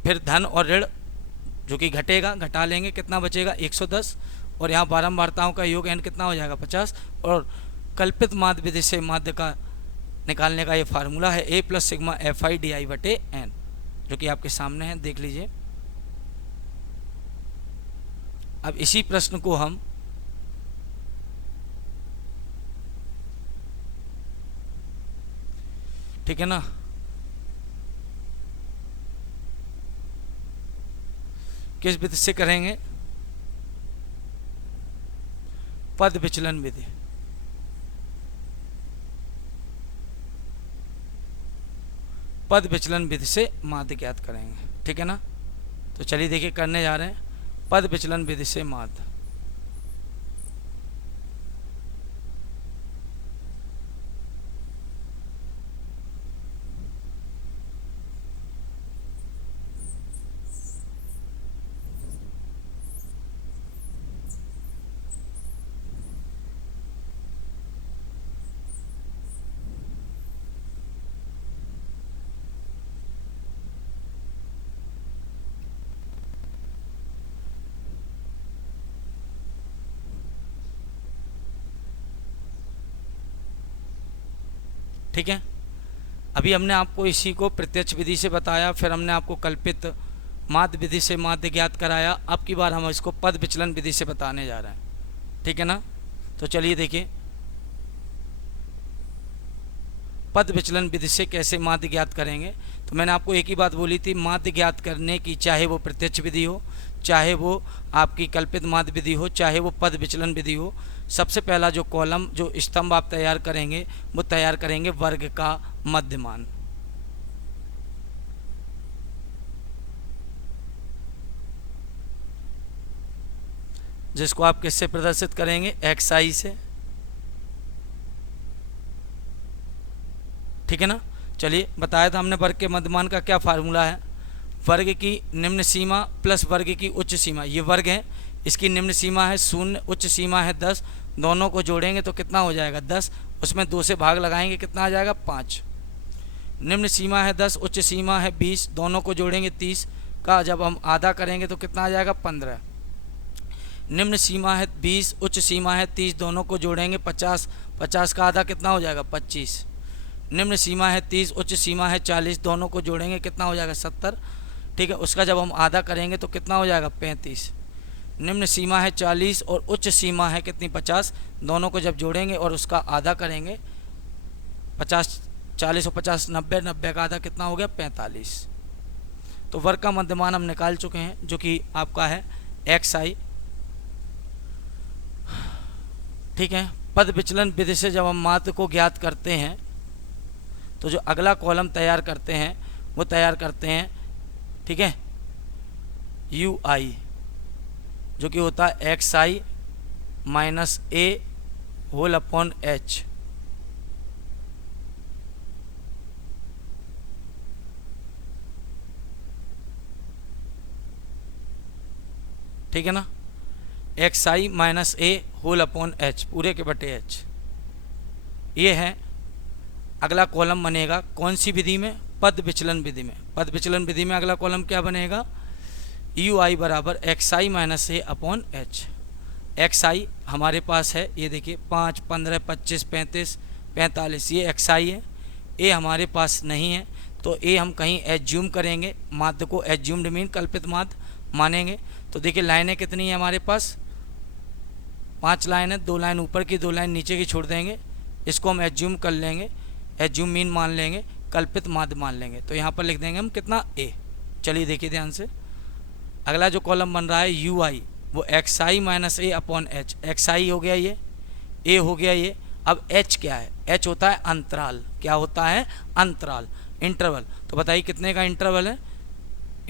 फिर धन और ऋण जो कि घटेगा, घटा लेंगे, कितना बचेगा 110, और यहाँ बारंबारताओं का योग n कितना हो जाएगा 50। और कल्पित माध्य विधि से माध्य का निकालने का ये फार्मूला है A + सिग्मा FI/DI/n, जो कि आपके सामने है, देख लीजिए। अब इसी प्रश्न को हम ठीक है ना, किस विधि से करेंगे, पद विचलन विधि। पद विचलन विधि से माध्य ज्ञात करेंगे, ठीक है ना। तो चलिए देखिए करने जा रहे हैं पद विचलन विधि से माध्य। ठीक है, अभी हमने आपको इसी को प्रत्यक्ष विधि से बताया, फिर हमने आपको कल्पित माध्य विधि से माध्य ज्ञात कराया। अब की बार हम इसको पद विचलन विधि से बताने जा रहे हैं, ठीक है ना। तो चलिए देखिए पद विचलन विधि से कैसे माध्य ज्ञात करेंगे। तो मैंने आपको एक ही बात बोली थी, माध्य ज्ञात करने की, चाहे वो प्रत्यक्ष विधि हो, चाहे वो आपकी कल्पित माध्य विधि हो, चाहे वो पद विचलन विधि हो, सबसे पहला जो कॉलम, जो स्तंभ आप तैयार करेंगे, वो तैयार करेंगे वर्ग का मध्यमान। जिसको आप किससे प्रदर्शित करेंगे, XI से, ठीक है ना। चलिए बताया था हमने वर्ग के मध्यमान का क्या फार्मूला है, वर्ग की निम्न सीमा प्लस वर्ग की उच्च सीमा। ये वर्ग है, इसकी निम्न सीमा है 0, उच्च सीमा है 10, दोनों को जोड़ेंगे तो कितना हो जाएगा 10, उसमें 2 से भाग लगाएंगे, कितना आ जाएगा 5। निम्न सीमा है 10, उच्च सीमा है 20, दोनों को जोड़ेंगे 30 का जब हम आधा करेंगे तो कितना आ जाएगा 15। निम्न सीमा है 20, उच्च सीमा है 30, दोनों को जोड़ेंगे 50, 50 का आधा कितना हो जाएगा 25। निम्न सीमा है 30, उच्च सीमा है 40, दोनों को जोड़ेंगे कितना हो जाएगा 70, ठीक है। उसका जब हम आधा करेंगे तो कितना हो जाएगा 35। निम्न सीमा है 40 और उच्च सीमा है कितनी 50, दोनों को जब जोड़ेंगे और उसका आधा करेंगे 50, 40 और 50 90, 90 का आधा कितना हो गया 45। तो वर्ग का मध्यमान हम निकाल चुके हैं, जो कि आपका है XI, ठीक है। पद विचलन विधि से जब हम माध्य को ज्ञात करते हैं तो जो अगला कॉलम तैयार करते हैं वो तैयार करते हैं, ठीक है, UI, जो कि होता है XI - A whole upon H। ठीक है ना, XI - A whole upon H, पूरे के बटे H। ये है अगला कॉलम बनेगा कौन सी विधि में, पद विचलन विधि में। पद विचलन विधि में अगला कॉलम क्या बनेगा, UI बराबर XI - A upon H। XI हमारे पास है, ये देखिए 5, 15, 25, 35, 45, ये XI है। A हमारे पास नहीं है तो A हम कहीं एज्यूम करेंगे, माध्य को एज्यूम्ड मीन कल्पित माध्य मानेंगे। तो देखिए लाइनें कितनी है हमारे पास, 5 लाइन है, 2 लाइन ऊपर की 2 लाइन नीचे की छोड़ देंगे, इसको हम एज्यूम कर लेंगे, एज्यूम मीन मान लेंगे, कल्पित माध्य मान लेंगे। तो यहाँ पर लिख देंगे हम कितना A। चलिए देखिए ध्यान से, अगला जो कॉलम बन रहा है UI, वो XI - A upon H। XI हो गया ये, A हो गया ये। अब H क्या है, H होता है अंतराल। क्या होता है, अंतराल, इंटरवल। तो बताइए कितने का इंटरवल है,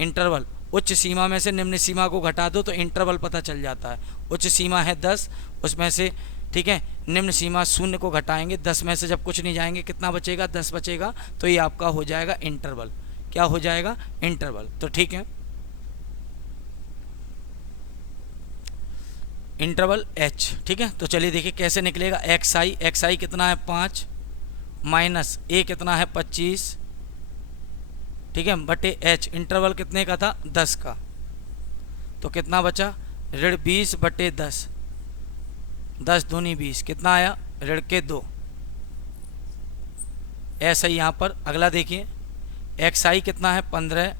इंटरवल उच्च सीमा में से निम्न सीमा को घटा दो तो इंटरवल पता चल जाता है। उच्च सीमा है 10, उसमें से, ठीक है, निम्न सीमा 0 को घटाएंगे, 10 में से जब कुछ नहीं जाएंगे कितना बचेगा 10 बचेगा, तो ये आपका हो जाएगा इंटरवल। क्या हो जाएगा, इंटरवल। तो ठीक है, इंटरवल h, ठीक है। तो चलिए देखिए कैसे निकलेगा। एक्स आई कितना है 5 माइनस a कितना है 25, ठीक है, बटे h, इंटरवल कितने का था 10 का, तो कितना बचा ऋण 20 बटे 10, 10 दूनी 20, कितना आया ऋण के 2। ऐसा ही यहाँ पर अगला देखिए, एक्स आई कितना है 15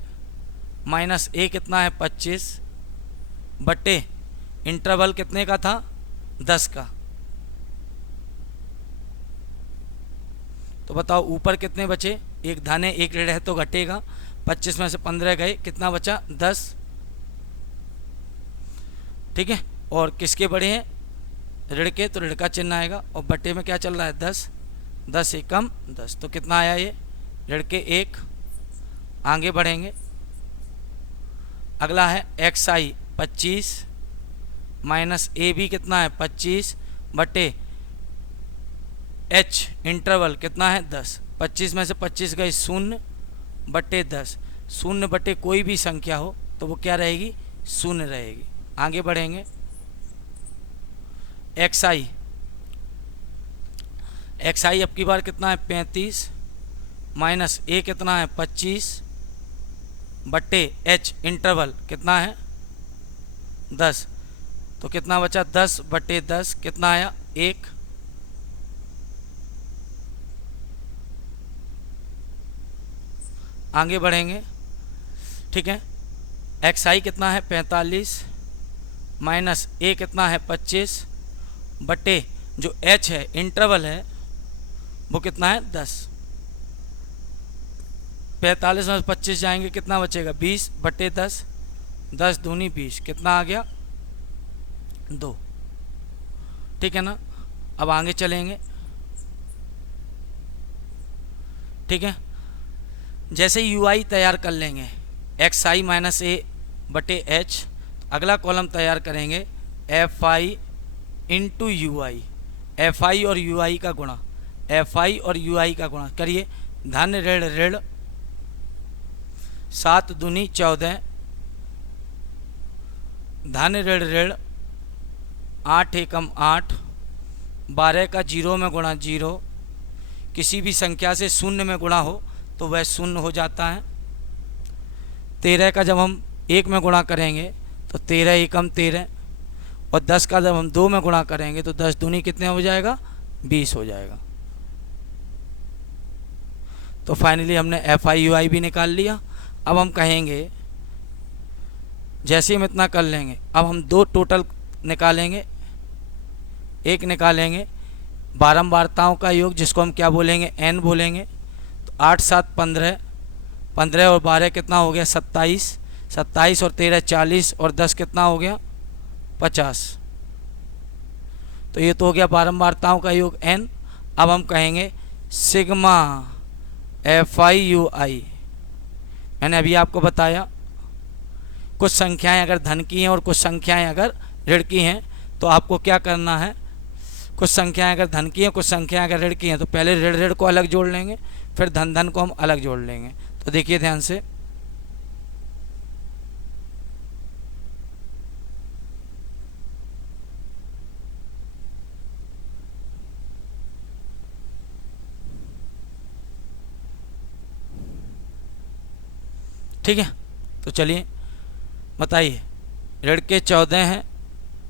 माइनस a कितना है 25 बटे इंटरवल कितने का था 10 का, तो बताओ ऊपर कितने बचे, एक धन है एक ऋण है तो घटेगा, 25 में से 15 गए, कितना बचा 10, ठीक है। और किसके बड़े हैं ऋण के, तो ऋण का चिन्ह आएगा, और बटे में क्या चल रहा है 10, 10 एकम 10, तो कितना आया ये ऋण के 1। आगे बढ़ेंगे, अगला है एक्स आई 25 माइनस ए भी कितना है 25 बटे एच, इंटरवल कितना है 10, 25 में से 25 गए 0 बटे 10, 0 बटे कोई भी संख्या हो तो वो क्या रहेगी 0 रहेगी। आगे बढ़ेंगे, एक्स आई अब की बार कितना है 35 माइनस ए कितना है 25 बटे एच, इंटरवल कितना है 10, तो कितना बचा 10 बटे 10, कितना आया 1। आगे बढ़ेंगे, ठीक है। एक्स आई कितना है 45 माइनस ए कितना है 25 बटे जो एच है इंटरवल है वो कितना है 10, 45 में 25 जाएंगे कितना बचेगा 20 बटे 10, 10 दूनी 20, कितना आ गया 2, ठीक है ना। अब आगे चलेंगे, ठीक है। जैसे यू आई तैयार कर लेंगे एक्स आई माइनस ए बटे एच, अगला कॉलम तैयार करेंगे F I into you I, F I और यू आई का गुणा, एफ आई और यू आई का गुणा करिए, धन ऋण ऋण, 7 दूनी 14, धन ऋण ऋण, 8 एकम 8, 12 का 0 में गुणा 0, किसी भी संख्या से 0 में गुणा हो तो वह 0 हो जाता है। 13 का जब हम 1 में गुणा करेंगे तो 13 एकम 13, और 10 का जब हम 2 में गुणा करेंगे तो 10 दूनी कितने हो जाएगा 20 हो जाएगा। तो फाइनली हमने एफ आई यू आई भी निकाल लिया। अब हम कहेंगे जैसे हम इतना कर लेंगे, अब हम 2 टोटल निकालेंगे, एक निकालेंगे बारंबारताओं का योग जिसको हम क्या बोलेंगे n बोलेंगे, तो 8 7 15, 15 और 12 कितना हो गया 27, 27 और 13 40, और 10 कितना हो गया 50, तो ये तो हो गया बारंबारताओं का योग n। अब हम कहेंगे सिग्मा एफ आई यू आई, मैंने अभी आपको बताया कुछ संख्याएं अगर धन की हैं और कुछ संख्याएं अगर ऋण की हैं तो आपको क्या करना है, कुछ संख्याएं अगर धन की हैं कुछ संख्याएं अगर ऋण की हैं तो पहले ऋण ऋण को अलग जोड़ लेंगे, फिर धन धन को हम अलग जोड़ लेंगे। तो देखिए ध्यान से, ठीक है। तो चलिए बताइए, ऋण के 14 हैं,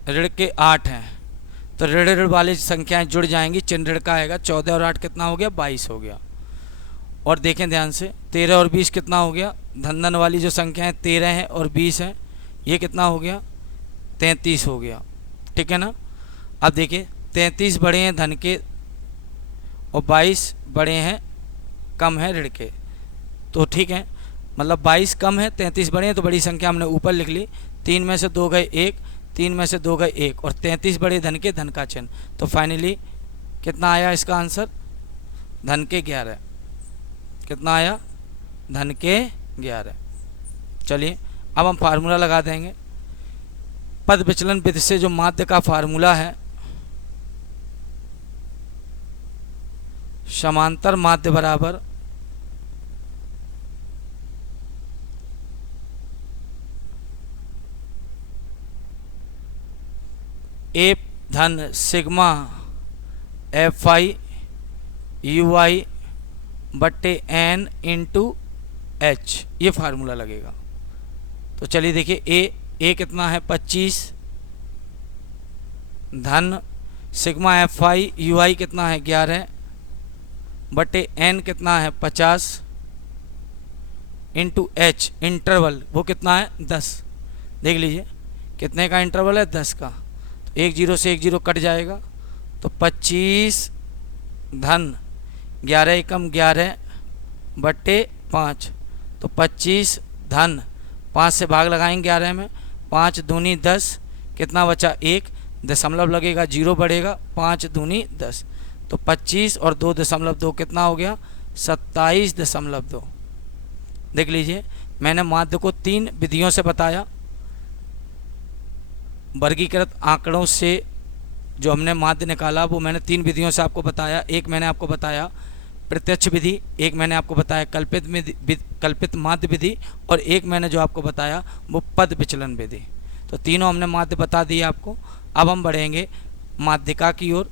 ऋण के 8 हैं, तो ऋण ऋण वाली संख्याएं जुड़ जाएंगी, चिन्ह ऋण का आएगा, 14 और 8 कितना हो गया 22 हो गया। और देखें ध्यान से 13 और 20 कितना हो गया, धन धन वाली जो संख्याएं 13 हैं और 20 हैं, ये कितना हो गया 33 हो गया, ठीक है ना। अब देखिए 33 बड़े हैं धन के और 22 बड़े हैं कम है ऋण के, तो ठीक है, मतलब 22 कम है 33 बड़े हैं, तो बड़ी संख्या हमने ऊपर लिख ली, 3 में से 2 गए 1, 3 में से 2 गए 1, और 33 बड़े धन के धन का चिन्ह, तो फाइनली कितना आया इसका आंसर धन के 11, कितना आया धन के 11। चलिए अब हम फार्मूला लगा देंगे, पद विचलन विधि से जो माध्य का फार्मूला है, समांतर माध्य बराबर ए धन सिग्मा एफ आई यू आई बट्टे एन इंटू एच, ये फार्मूला लगेगा। तो चलिए देखिए, ए कितना है 25 धन सिग्मा एफ आई यू आई कितना है 11 बटे एन कितना है 50 इंटू एच इंटरवल वो कितना है 10। देख लीजिए कितने का इंटरवल है 10 का, तो 1 0 से 1 0 कट जाएगा, तो 25 धन 11 एकम 11 बट्टे 5, तो 25 धन 5 से भाग लगाएंगे 11 में, 5 दूनी 10, कितना बचा 1, दशमलव लगेगा 0 बढ़ेगा, 5 दूनी 10, तो 25 और 2.2 कितना हो गया 27.2। देख लीजिए मैंने माध्य को 3 विधियों से बताया। वर्गीकृत आंकड़ों से जो हमने माध्य निकाला वो मैंने 3 विधियों से आपको बताया। एक मैंने आपको बताया प्रत्यक्ष विधि, एक मैंने आपको बताया कल्पित माध्य विधि, और एक मैंने जो आपको बताया वो पद विचलन विधि। तो तीनों हमने माध्य बता दिए आपको। अब हम बढ़ेंगे माध्यिका की ओर।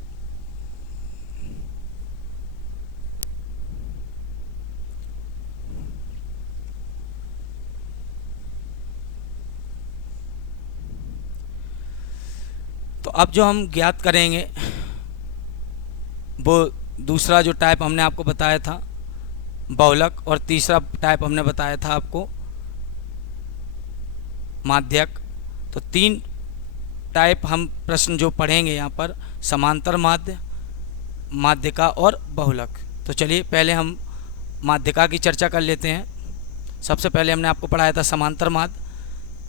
तो अब जो हम ज्ञात करेंगे वो दूसरा जो टाइप हमने आपको बताया था बहुलक, और तीसरा टाइप हमने बताया था आपको माध्यक। तो 3 टाइप हम प्रश्न जो पढ़ेंगे यहाँ पर, समांतर माध्य, माध्यिका और बहुलक। तो चलिए पहले हम माध्यिका की चर्चा कर लेते हैं। सबसे पहले हमने आपको पढ़ाया था समांतर माध्य,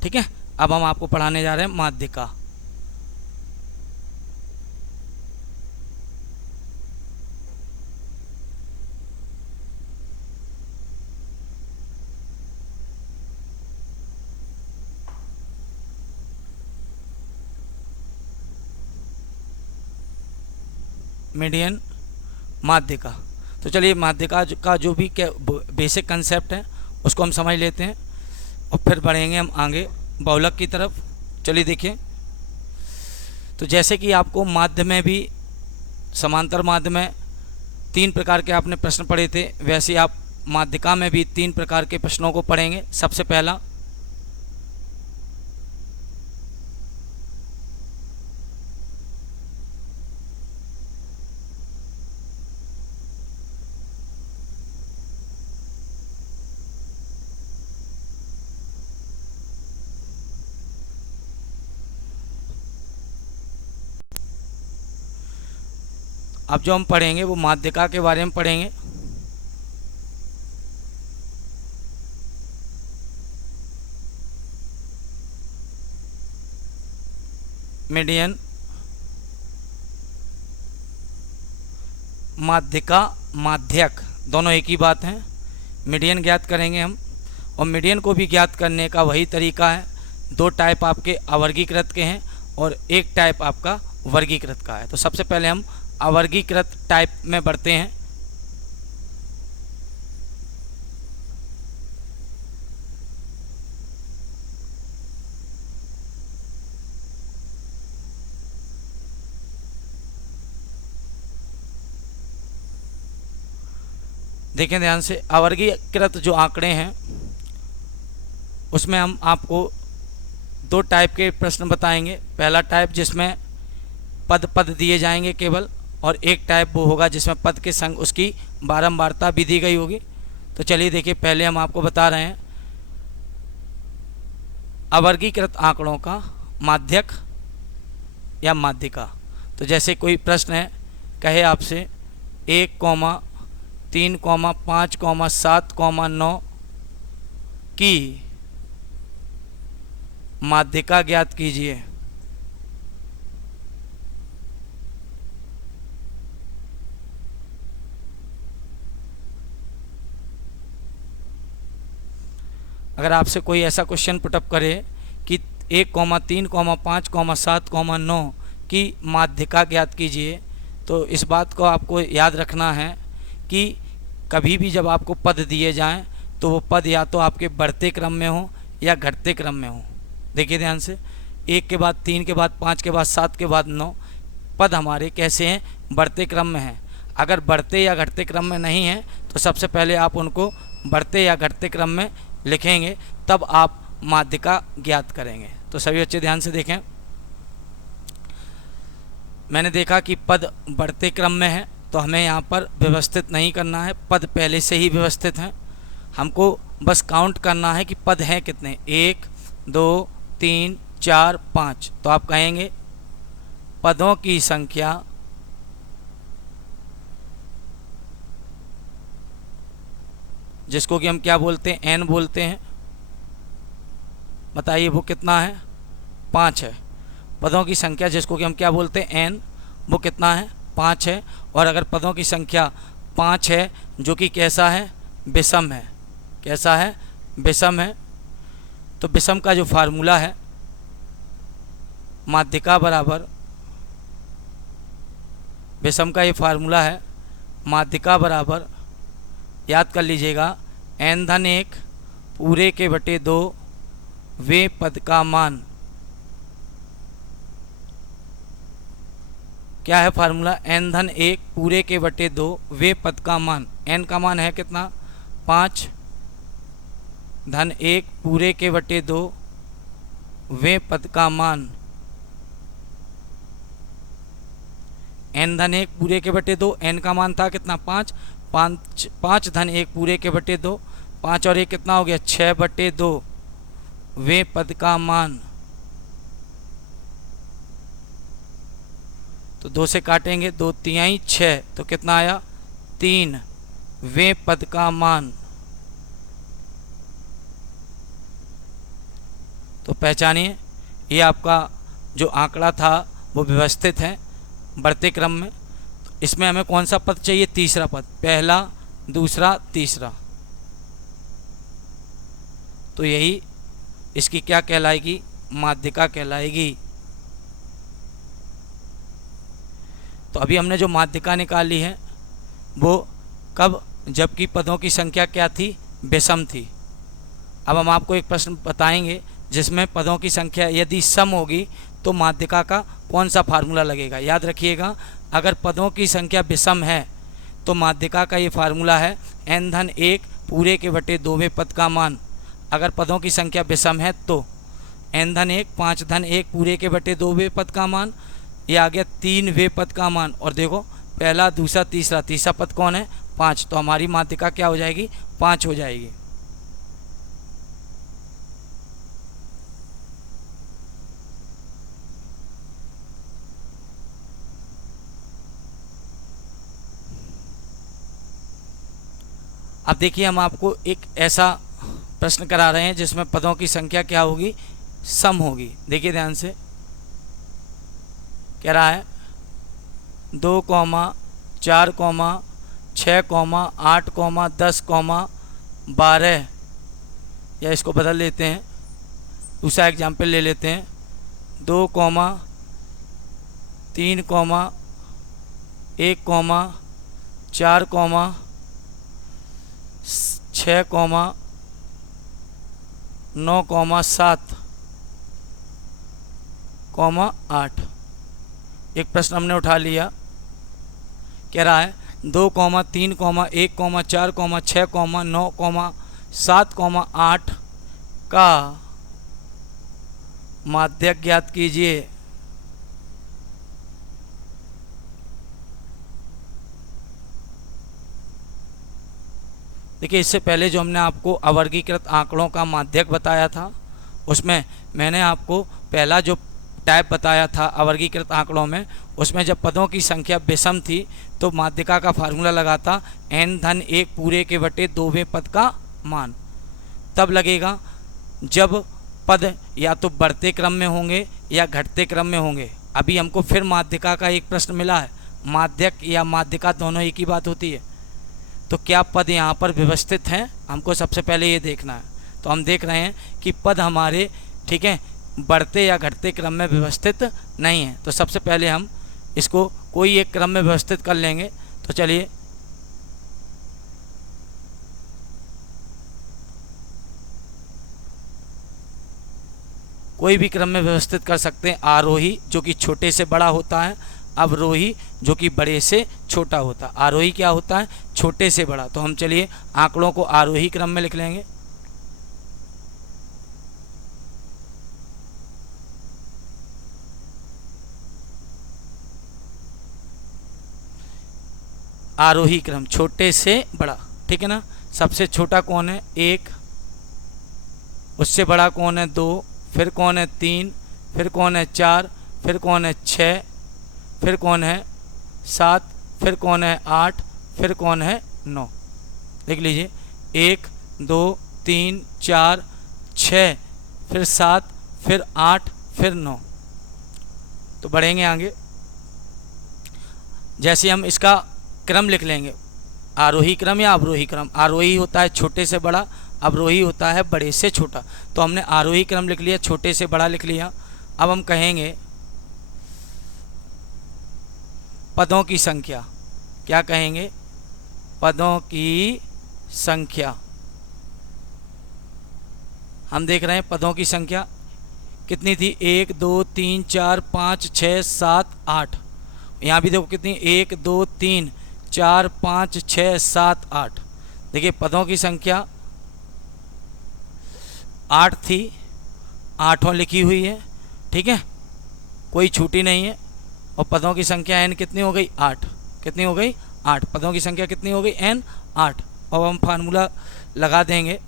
ठीक है। अब हम आपको पढ़ाने जा रहे हैं माध्यिका। मीडियन माध्यिका। तो चलिए माध्यिका का जो भी बेसिक कंसेप्ट है उसको हम समझ लेते हैं और फिर बढ़ेंगे हम आगे बहुलक की तरफ। चलिए देखिए, तो जैसे कि आपको माध्य में भी, समांतर माध्य में 3 प्रकार के आपने प्रश्न पढ़े थे, वैसे आप माध्यिका में भी 3 प्रकार के प्रश्नों को पढ़ेंगे। सबसे पहला अब जो हम पढ़ेंगे वो माध्यिका के बारे में पढ़ेंगे। मीडियन माध्यिका माध्यक दोनों एक ही बात है। मीडियन ज्ञात करेंगे हम, और मीडियन को भी ज्ञात करने का वही तरीका है। 2 टाइप आपके अवर्गीकृत के हैं और 1 टाइप आपका वर्गीकृत का है। तो सबसे पहले हम अवर्गीकृत टाइप में बढ़ते हैं। देखें ध्यान से, अवर्गीकृत जो आंकड़े हैं उसमें हम आपको 2 टाइप के प्रश्न बताएंगे। पहला टाइप जिसमें पद पद दिए जाएंगे केवल, और 1 टाइप वो होगा जिसमें पद के संग उसकी बारंबारता भी दी गई होगी। तो चलिए देखिए, पहले हम आपको बता रहे हैं अवर्गीकृत आंकड़ों का माध्यक या माध्यिका। तो जैसे कोई प्रश्न है, कहे आपसे 1, 3, 5, 7, 9 की माध्यिका ज्ञात कीजिए। अगर आपसे कोई ऐसा क्वेश्चन पुटअप करे कि 1, 3, 5, 7, 9 की माध्यिका ज्ञात कीजिए, तो इस बात को आपको याद रखना है कि कभी भी जब आपको पद दिए जाएं तो वो पद या तो आपके बढ़ते क्रम में हो या घटते क्रम में हो। देखिए ध्यान से, 1 के बाद 3 के बाद 5 के बाद 7 के बाद 9 पद हमारे कैसे हैं, बढ़ते क्रम में हैं। अगर बढ़ते या घटते क्रम में नहीं हैं तो सबसे पहले आप उनको बढ़ते या घटते क्रम में लिखेंगे, तब आप माध्यिका ज्ञात करेंगे। तो सभी बच्चे ध्यान से देखें, मैंने देखा कि पद बढ़ते क्रम में है तो हमें यहाँ पर व्यवस्थित नहीं करना है, पद पहले से ही व्यवस्थित हैं। हमको बस काउंट करना है कि पद हैं कितने, 1 2 3 4 5। तो आप कहेंगे पदों की संख्या जिसको कि हम क्या बोलते हैं, n बोलते हैं, बताइए वो कितना है, 5 है। पदों की संख्या जिसको कि हम क्या बोलते हैं, n, वो कितना है, 5 है। और अगर पदों की संख्या 5 है जो कि कैसा है, विषम है, कैसा है, विषम है, तो विषम का जो फार्मूला है माध्यिका बराबर, विषम का ये फार्मूला है माध्यिका बराबर, याद कर लीजिएगा, n-1 पूरे के बटे 2 वे पद का मान। क्या है फार्मूला, n-1 पूरे के बटे 2 वे पद का मान। n का मान है कितना, 5, -1 पूरे के बटे 2 वे पद का मान। n-1 पूरे के बटे 2, n का मान था कितना, 5, 5 -1 पूरे के बटे 2, 5 और 1 कितना हो गया, 6/2 वे पद का मान। तो 2 से काटेंगे, 2 तिहाई 6, तो कितना आया, 3 वे पद का मान। तो पहचानिए, ये आपका जो आंकड़ा था वो व्यवस्थित है बढ़ते क्रम में। तो इसमें हमें कौन सा पद चाहिए, तीसरा पद, पहला दूसरा तीसरा। तो यही इसकी क्या कहलाएगी, माध्यिका कहलाएगी। तो अभी हमने जो माध्यिका निकाली है वो कब, जबकि पदों की संख्या क्या थी, विषम थी। अब हम आपको एक प्रश्न बताएंगे जिसमें पदों की संख्या यदि सम होगी तो माध्यिका का कौन सा फार्मूला लगेगा। याद रखिएगा, अगर पदों की संख्या विषम है तो माध्यिका का ये फार्मूला है n-1 पूरे के बटे 2वें पद का मान। अगर पदों की संख्या विषम है तो n-1 5-1 पूरे के बटे 2वें पद का मान, ये आ गया 3वें पद का मान। और देखो पहला दूसरा तीसरा, तीसरा पद कौन है, 5, तो हमारी माध्यिका क्या हो जाएगी, 5 हो जाएगी। अब देखिए, हम आपको एक ऐसा प्रश्न करा रहे हैं जिसमें पदों की संख्या क्या होगी, सम होगी। देखिए ध्यान से, कह रहा है 2, 4, 6, 8, 10, 12, या इसको बदल लेते हैं, दूसरा एग्जाम्पल ले लेते हैं, 2, 3, 1, 4, 6, 9, 7, 8। एक प्रश्न हमने उठा लिया, कह रहा है 2, 3, 1, 4, 6, 9, 7, 8 का माध्यक ज्ञात कीजिए। देखिए, इससे पहले जो हमने आपको अवर्गीकृत आंकड़ों का माध्यक बताया था उसमें मैंने आपको पहला जो टाइप बताया था अवर्गीकृत आंकड़ों में, उसमें जब पदों की संख्या विषम थी तो माध्यिका का फार्मूला लगाता n-1 पूरे के बटे 2वें पद का मान। तब लगेगा जब पद या तो बढ़ते क्रम में होंगे या घटते क्रम में होंगे। अभी हमको फिर माध्यिका का एक प्रश्न मिला है, माध्यक या माध्यिका दोनों एक ही बात होती है, तो क्या पद यहाँ पर व्यवस्थित हैं, हमको सबसे पहले ये देखना है। तो हम देख रहे हैं कि पद हमारे, ठीक है, बढ़ते या घटते क्रम में व्यवस्थित नहीं है। तो सबसे पहले हम इसको कोई एक क्रम में व्यवस्थित कर लेंगे। तो चलिए, कोई भी क्रम में व्यवस्थित कर सकते हैं। आरोही जो कि छोटे से बड़ा होता है, अवरोही जो कि बड़े से छोटा होता है। आरोही क्या होता है? छोटे से बड़ा। तो हम चलिए आंकड़ों को आरोही क्रम में लिख लेंगे। आरोही क्रम छोटे से बड़ा, ठीक है ना। सबसे छोटा कौन है? 1, उससे बड़ा कौन है? 2, फिर कौन है? 3, फिर कौन है? 4, फिर कौन है? 6, फिर कौन है? 7, फिर कौन है? 8, फिर कौन है? 9। देख लीजिए 1 2 3 4 6, फिर 7, फिर 8, फिर 9। तो बढ़ेंगे आगे। जैसे हम इसका क्रम लिख लेंगे, आरोही क्रम या अवरोही क्रम। आरोही होता है छोटे से बड़ा, अवरोही होता है बड़े से छोटा। तो हमने आरोही क्रम लिख लिया, छोटे से बड़ा लिख लिया। अब हम कहेंगे पदों की संख्या। क्या कहेंगे? पदों की संख्या। हम देख रहे हैं पदों की संख्या कितनी थी? 1 2 3 4 5 6 7 8। यहाँ भी देखो कितनी, 1 2 3 4 5 6 7 8। देखिए पदों की संख्या 8 थी, 8 लिखी हुई है, ठीक है, कोई छूटी नहीं है। और पदों की संख्या n कितनी हो गई? 8। कितनी हो गई? 8। पदों की संख्या कितनी हो गई? n 8। अब हम फार्मूला लगा देंगे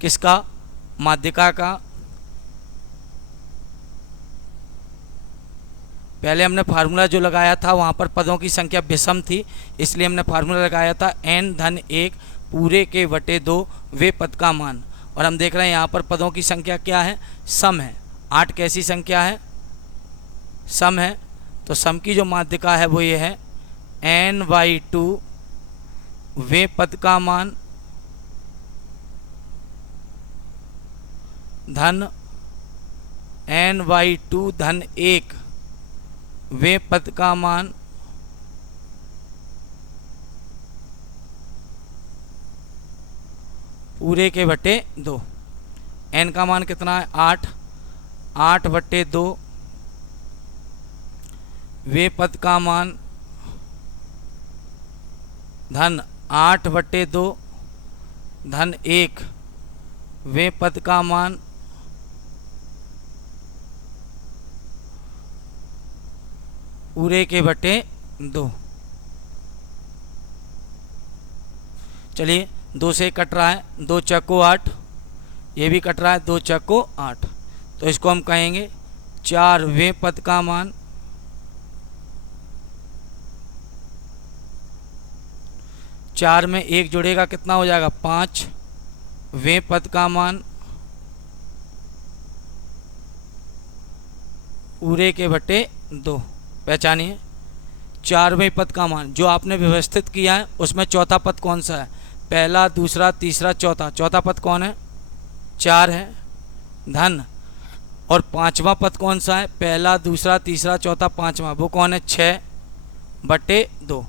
किसका? माध्यिका का। पहले हमने फार्मूला जो लगाया था वहाँ पर पदों की संख्या विषम थी, इसलिए हमने फार्मूला लगाया था n धन 1 पूरे के बटे 2 वे पद का मान। और हम देख रहे हैं यहाँ पर पदों की संख्या क्या है? सम है। 8 कैसी संख्या है? सम है। तो सम की जो माध्यिका है वो ये है n/2 वे पद का मान धन n/2 धन 1 वे पद का मान पूरे के बटे 2। n का मान कितना है? 8। 8/2 वे पद का मान धन 8/2 धन 1 वे पद का मान पूरे के बटे 2। चलिए 2 से कट रहा है, 2 चक्को 8, ये भी कट रहा है, 2 चक्को 8। तो इसको हम कहेंगे 4 वे पद का मान चार में 1 जुड़ेगा कितना हो जाएगा? 5 वे पद का मान पूरे के बटे 2। पहचानिए 4वें पद का मान जो आपने व्यवस्थित किया है उसमें चौथा पद कौन सा है? पहला, दूसरा, तीसरा, चौथा। चौथा पद कौन है? 4 है, धन। और 5वां पद कौन सा है? पहला, दूसरा, तीसरा, चौथा, 5वां। वो कौन है? 6/2।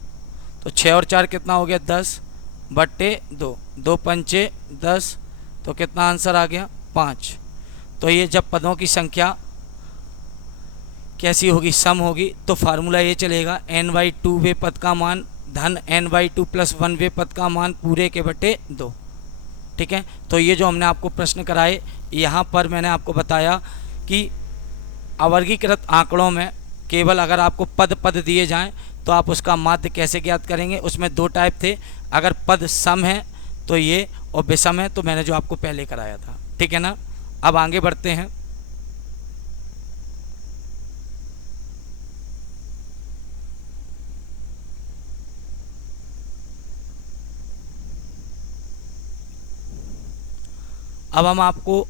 तो 6 और 4 कितना हो गया? 10/2। 2 पंचे 10, तो कितना आंसर आ गया? 5। तो ये जब पदों की संख्या कैसी होगी? सम होगी, तो फार्मूला ये चलेगा n/2 वे पद का मान धन n/2 + 1 वे पद का मान पूरे के बटे 2। ठीक है। तो ये जो हमने आपको प्रश्न कराए, यहाँ पर मैंने आपको बताया कि अवर्गीकृत आंकड़ों में केवल अगर आपको पद पद दिए जाएं तो आप उसका माध्य कैसे ज्ञात करेंगे। उसमें 2 टाइप थे, अगर पद सम है तो ये, और विषम है तो मैंने जो आपको पहले कराया था। ठीक है ना। अब आगे बढ़ते हैं। अब हम आपको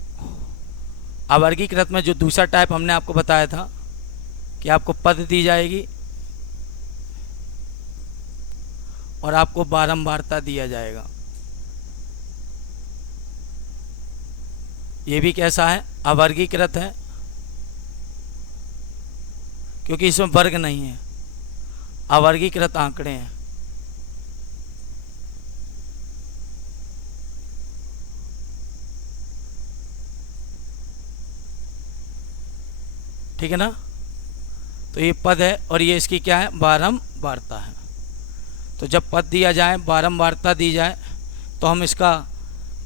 अवर्गीकृत में जो दूसरा टाइप हमने आपको बताया था कि आपको पद दी जाएगी और आपको बारंबारता दिया जाएगा। ये भी कैसा है? अवर्गीकृत है, क्योंकि इसमें वर्ग नहीं है, अवर्गीकृत आंकड़े हैं। ठीक है ना। तो ये पद है और ये इसकी क्या है, बारंबारता है। तो जब पद दिया जाए, बारंबारता दी जाए, तो हम इसका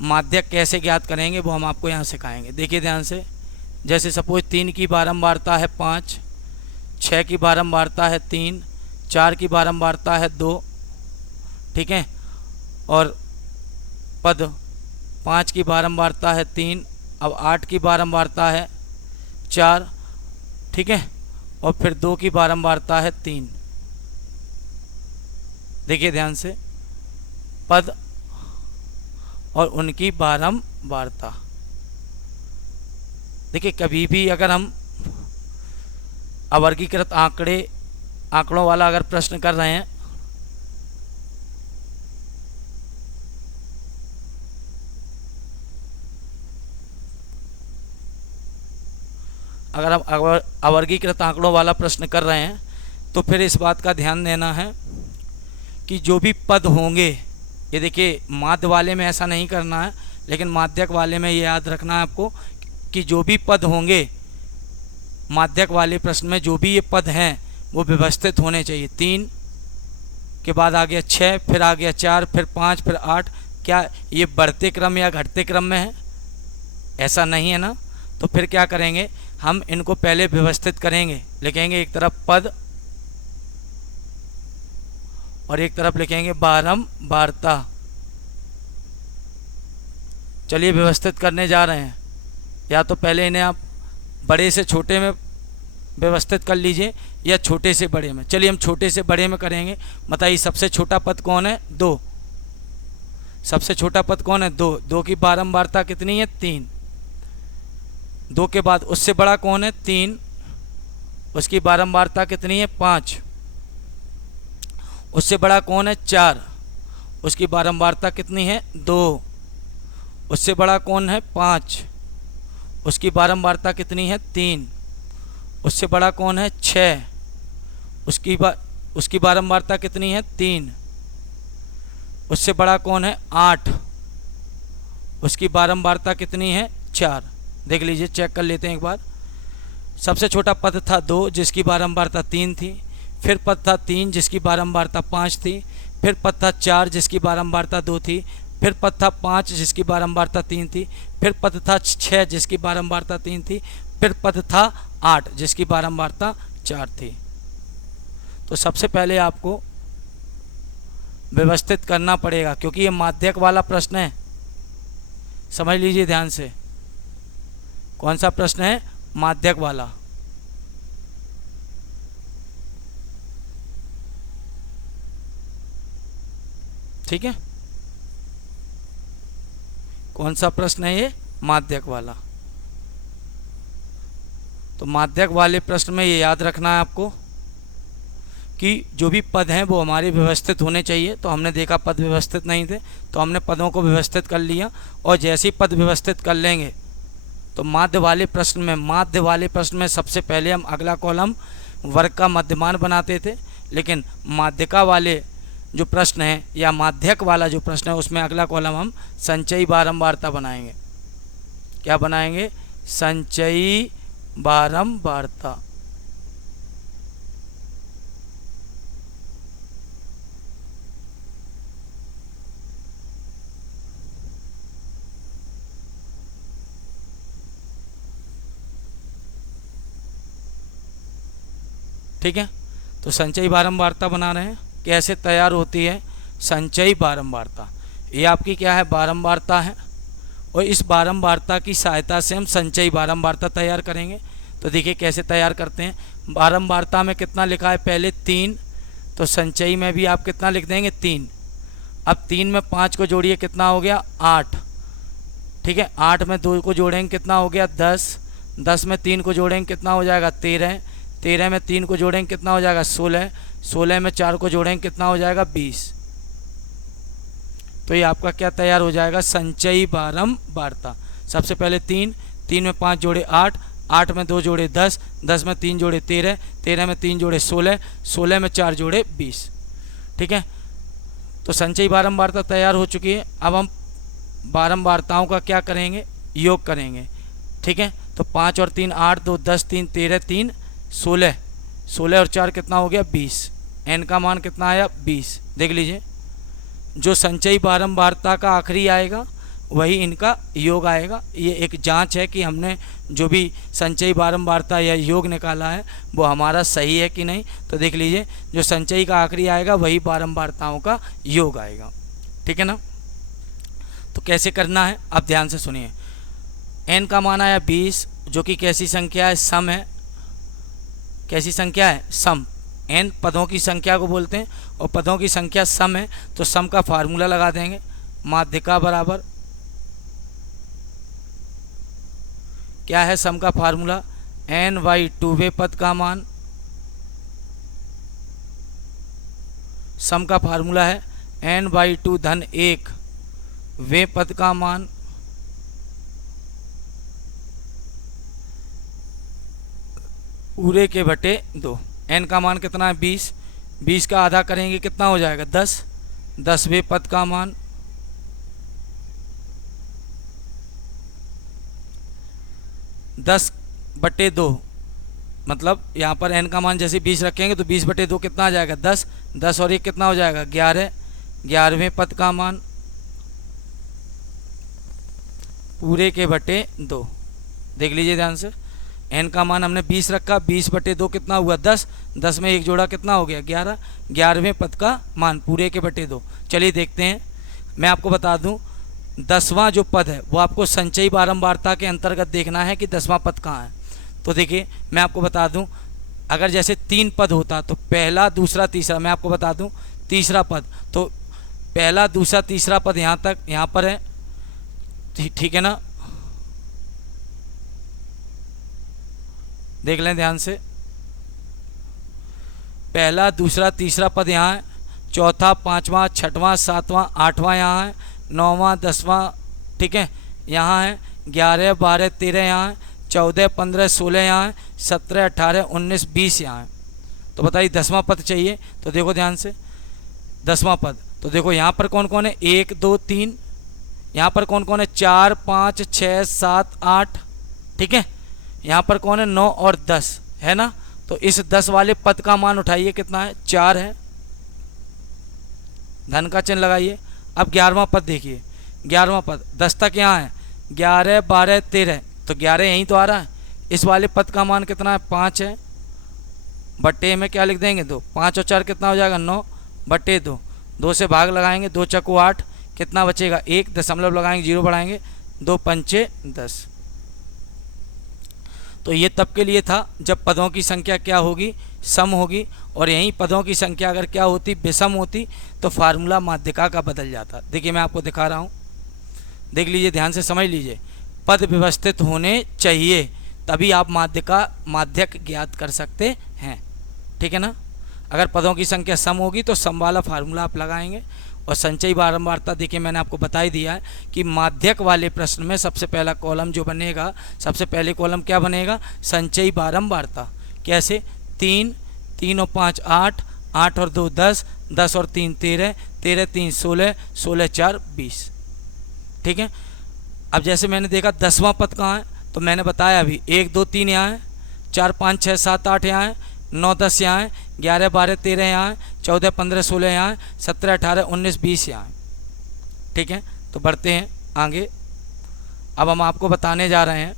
माध्यक कैसे ज्ञात करेंगे वो हम आपको यहाँ सिखाएंगे। देखिए ध्यान से, जैसे सपोज 3 की बारंबारता है 5, 6 की बारंबारता है 3, 4 की बारंबारता है 2, ठीक है, और पद 5 की बारंबारता है 3, अब 8 की बारंबारता है 4, ठीक है, और फिर 2 की बारंबारता है 3। देखिए ध्यान से, पद और उनकी बारंबारता। देखिए कभी भी अगर हम अवर्गीकृत आंकड़ों वाला अगर प्रश्न कर रहे हैं, अगर हम अवर्गीकृत आंकड़ों वाला प्रश्न कर रहे हैं तो फिर इस बात का ध्यान देना है कि जो भी पद होंगे, ये देखिए माध्य वाले में ऐसा नहीं करना है, लेकिन माध्यक वाले में ये याद रखना है आपको कि जो भी पद होंगे माध्यक वाले प्रश्न में, जो भी ये पद हैं वो व्यवस्थित होने चाहिए। 3 के बाद आ गया 6, फिर आ गया 4, फिर 5, फिर 8। क्या ये बढ़ते क्रम या घटते क्रम में है? ऐसा नहीं है ना। तो फिर क्या करेंगे, हम इनको पहले व्यवस्थित करेंगे। लिखेंगे एक तरफ पद और एक तरफ लिखेंगे बारंबारता। चलिए व्यवस्थित करने जा रहे हैं। या तो पहले इन्हें आप बड़े से छोटे में व्यवस्थित कर लीजिए या छोटे से बड़े में। चलिए हम छोटे से बड़े में करेंगे। बताइए सबसे छोटा पद कौन है? 2। सबसे छोटा पद कौन है? 2। 2 की बारंबारता कितनी है? 3। 2 के बाद उससे बड़ा कौन है? 3। उसकी बारंबारता कितनी है? 5। उससे बड़ा कौन है? 4। उसकी बारंबारता कितनी है? 2। उससे बड़ा कौन है? 5। उसकी बारंबारता कितनी है? 3। उससे बड़ा कौन है? 6। उसकी बारंबारता कितनी है? 3। उससे बड़ा कौन है? 8। उसकी बारंबारता कितनी है? 4। देख लीजिए, चेक कर लेते हैं एक बार। सबसे छोटा पद था 2 जिसकी बारंबारता 3 थी, फिर पद था 3 जिसकी बारंबारता 5 थी, फिर पद था 4 जिसकी बारंबारता 2 थी, फिर पद था 5 जिसकी बारंबारता 3 थी, फिर पद था 6 जिसकी बारंबारता 3 थी, फिर पद था 8 जिसकी बारंबारता 4 थी। तो सबसे पहले आपको व्यवस्थित करना पड़ेगा क्योंकि ये माध्यक वाला प्रश्न है। समझ लीजिए ध्यान से, कौन सा प्रश्न है? माध्यक वाला। ठीक है, कौन सा प्रश्न है ये? माध्यक वाला। तो माध्यक वाले प्रश्न में ये याद रखना है आपको कि जो भी पद हैं वो हमारे व्यवस्थित होने चाहिए। तो हमने देखा पद व्यवस्थित नहीं थे तो हमने पदों को व्यवस्थित कर लिया, और जैसे ही पद व्यवस्थित कर लेंगे तो माध्य वाले प्रश्न में सबसे पहले हम अगला कॉलम वर्ग का मध्यमान बनाते थे, लेकिन माध्यिका वाले जो प्रश्न है या माध्यक वाला जो प्रश्न है उसमें अगला कॉलम हम संचयी बारंबारता बनाएंगे। क्या बनाएंगे? संचयी बारंबारता। ठीक है, तो संचयी बारंबारता बना रहे हैं। कैसे तैयार होती है संचयी बारंबारता? ये आपकी क्या है? बारंबारता है, और इस बारंबारता की सहायता से हम संचयी बारंबारता तैयार करेंगे। तो देखिए कैसे तैयार करते हैं। बारंबारता में कितना लिखा है? पहले 3, तो संचयी में भी आप कितना लिख देंगे? 3। अब 3 में 5 को जोड़िए, कितना हो गया? 8। ठीक है, 8 में 2 को जोड़ेंगे, कितना हो गया? 10। 10 में 3 को जोड़ेंगे, कितना हो जाएगा? 13। 13 में 3 को जोड़ेंगे, कितना हो जाएगा? 16। 16 में 4 को जोड़ेंगे, कितना हो जाएगा? 20। तो ये आपका क्या तैयार हो जाएगा? संचयी बारंबारता। सबसे पहले 3, 3 में 5 जोड़े 8, 8 में 2 जोड़े 10, 10 में 3 जोड़े 13, 13 में 3 जोड़े 16, 16 में 4 जोड़े 20। ठीक है, तो संचयी बारंबारता तैयार हो चुकी है। अब हम बारंबारताओं का क्या करेंगे? योग करेंगे। ठीक है, तो 5 और 3 8, 2 10, 3 13, 3 16, 16 और 4 कितना हो गया 20। एन का मान कितना आया 20। देख लीजिए, जो संचयी बारंबारता का आखिरी आएगा वही इनका योग आएगा। ये एक जांच है कि हमने जो भी संचयी बारंबारता या योग निकाला है वो हमारा सही है कि नहीं। तो देख लीजिए, जो संचयी का आखिरी आएगा वही बारंबारताओं का योग आएगा। ठीक है ना। तो कैसे करना है आप ध्यान से सुनिए। एन का मान आया 20, जो कि कैसी संख्या है, सम है। कैसी संख्या है, सम। एन पदों की संख्या को बोलते हैं और पदों की संख्या सम है, तो सम का फार्मूला लगा देंगे। माध्यिका बराबर क्या है, सम का फार्मूला एन बाई 2 पद का मान। सम का फार्मूला है एन बाई 2 धन 1 वे पद का मान पूरे के बटे 2। एन का मान कितना है 20, 20 का आधा करेंगे कितना हो जाएगा 10, 10वें पद का मान 10/2, मतलब यहाँ पर n का मान जैसे 20 रखेंगे तो 20/2 कितना आ जाएगा 10, 10 और 1 कितना हो जाएगा 11, 11वें पद का मान पूरे के बटे 2। देख लीजिए ध्यान से, n का मान हमने 20 रखा, 20/2 कितना हुआ 10, 10 में एक जोड़ा कितना हो गया 11, 11वें पद का मान पूरे के बटे 2। चलिए देखते हैं। मैं आपको बता दूं 10वां जो पद है वो आपको संचयी बारंबारता के अंतर्गत देखना है कि 10वां पद कहाँ है। तो देखिए मैं आपको बता दूं, अगर जैसे 3 पद होता तो पहला दूसरा तीसरा, मैं आपको बता दूं तीसरा पद, तो पहला दूसरा तीसरा पद यहाँ तक यहाँ पर है, ठीक है ना। देख लें ध्यान से, पहला दूसरा तीसरा पद यहाँ है, चौथा पांचवा छठवां सातवां आठवां यहाँ है, 9वां 10वां ठीक है यहाँ है, 11 12 13 यहाँ है, 14 15 16 यहाँ है, 17 18 19 20 यहाँ है। तो बताइए 10वां पद चाहिए। तो देखो ध्यान से 10वां पद, तो देखो यहाँ पर कौन कौन है 1 2 3, यहाँ पर कौन कौन है 4 5 6 7 8, ठीक है। यहाँ पर कौन है 9 और 10 है ना। तो इस 10 वाले पद का मान उठाइए कितना है 4 है, धन का चिन्ह लगाइए। अब 11वां पद देखिए, 11वां पद 10 तक यहाँ है, 11 12 13, तो 11 यहीं तो आ रहा है। इस वाले पद का मान कितना है 5 है, बट्टे में क्या लिख देंगे 2, 5 और 4 कितना हो जाएगा 9/2, 2 से भाग लगाएंगे, 2 चक्कू 8, कितना बचेगा 1, दशमलव लगाएंगे 0 बढ़ाएंगे, 2 पंचे 10। तो ये तब के लिए था जब पदों की संख्या क्या होगी सम होगी, और यहीं पदों की संख्या अगर क्या होती विषम होती तो फार्मूला माध्यिका का बदल जाता। देखिए मैं आपको दिखा रहा हूँ, देख लीजिए ध्यान से समझ लीजिए। पद व्यवस्थित होने चाहिए तभी आप माध्यक ज्ञात कर सकते हैं, ठीक है ना। अगर पदों की संख्या सम होगी तो सम वाला फार्मूला आप लगाएंगे। और संचयी बारंबारता देखिए मैंने आपको बता ही दिया है कि माध्यक वाले प्रश्न में सबसे पहला कॉलम जो बनेगा, सबसे पहले कॉलम क्या बनेगा संचयी बारंबारता। कैसे 3 3 और 5 8, 8 और 2 10, 10 और 3 13, 13 3 16, 16 4 20, ठीक है। अब जैसे मैंने देखा 10वां पद कहाँ है, तो मैंने बताया अभी 1 2 3 यहाँ है, 4 5 6 7 8 यहाँ है, 9 10 यहाँ है, 11 12 13 यहाँ है, 14 15 16 यहाँ है, 17 18 19 20 यहाँ है, ठीक है। तो बढ़ते हैं आगे। अब हम आपको बताने जा रहे हैं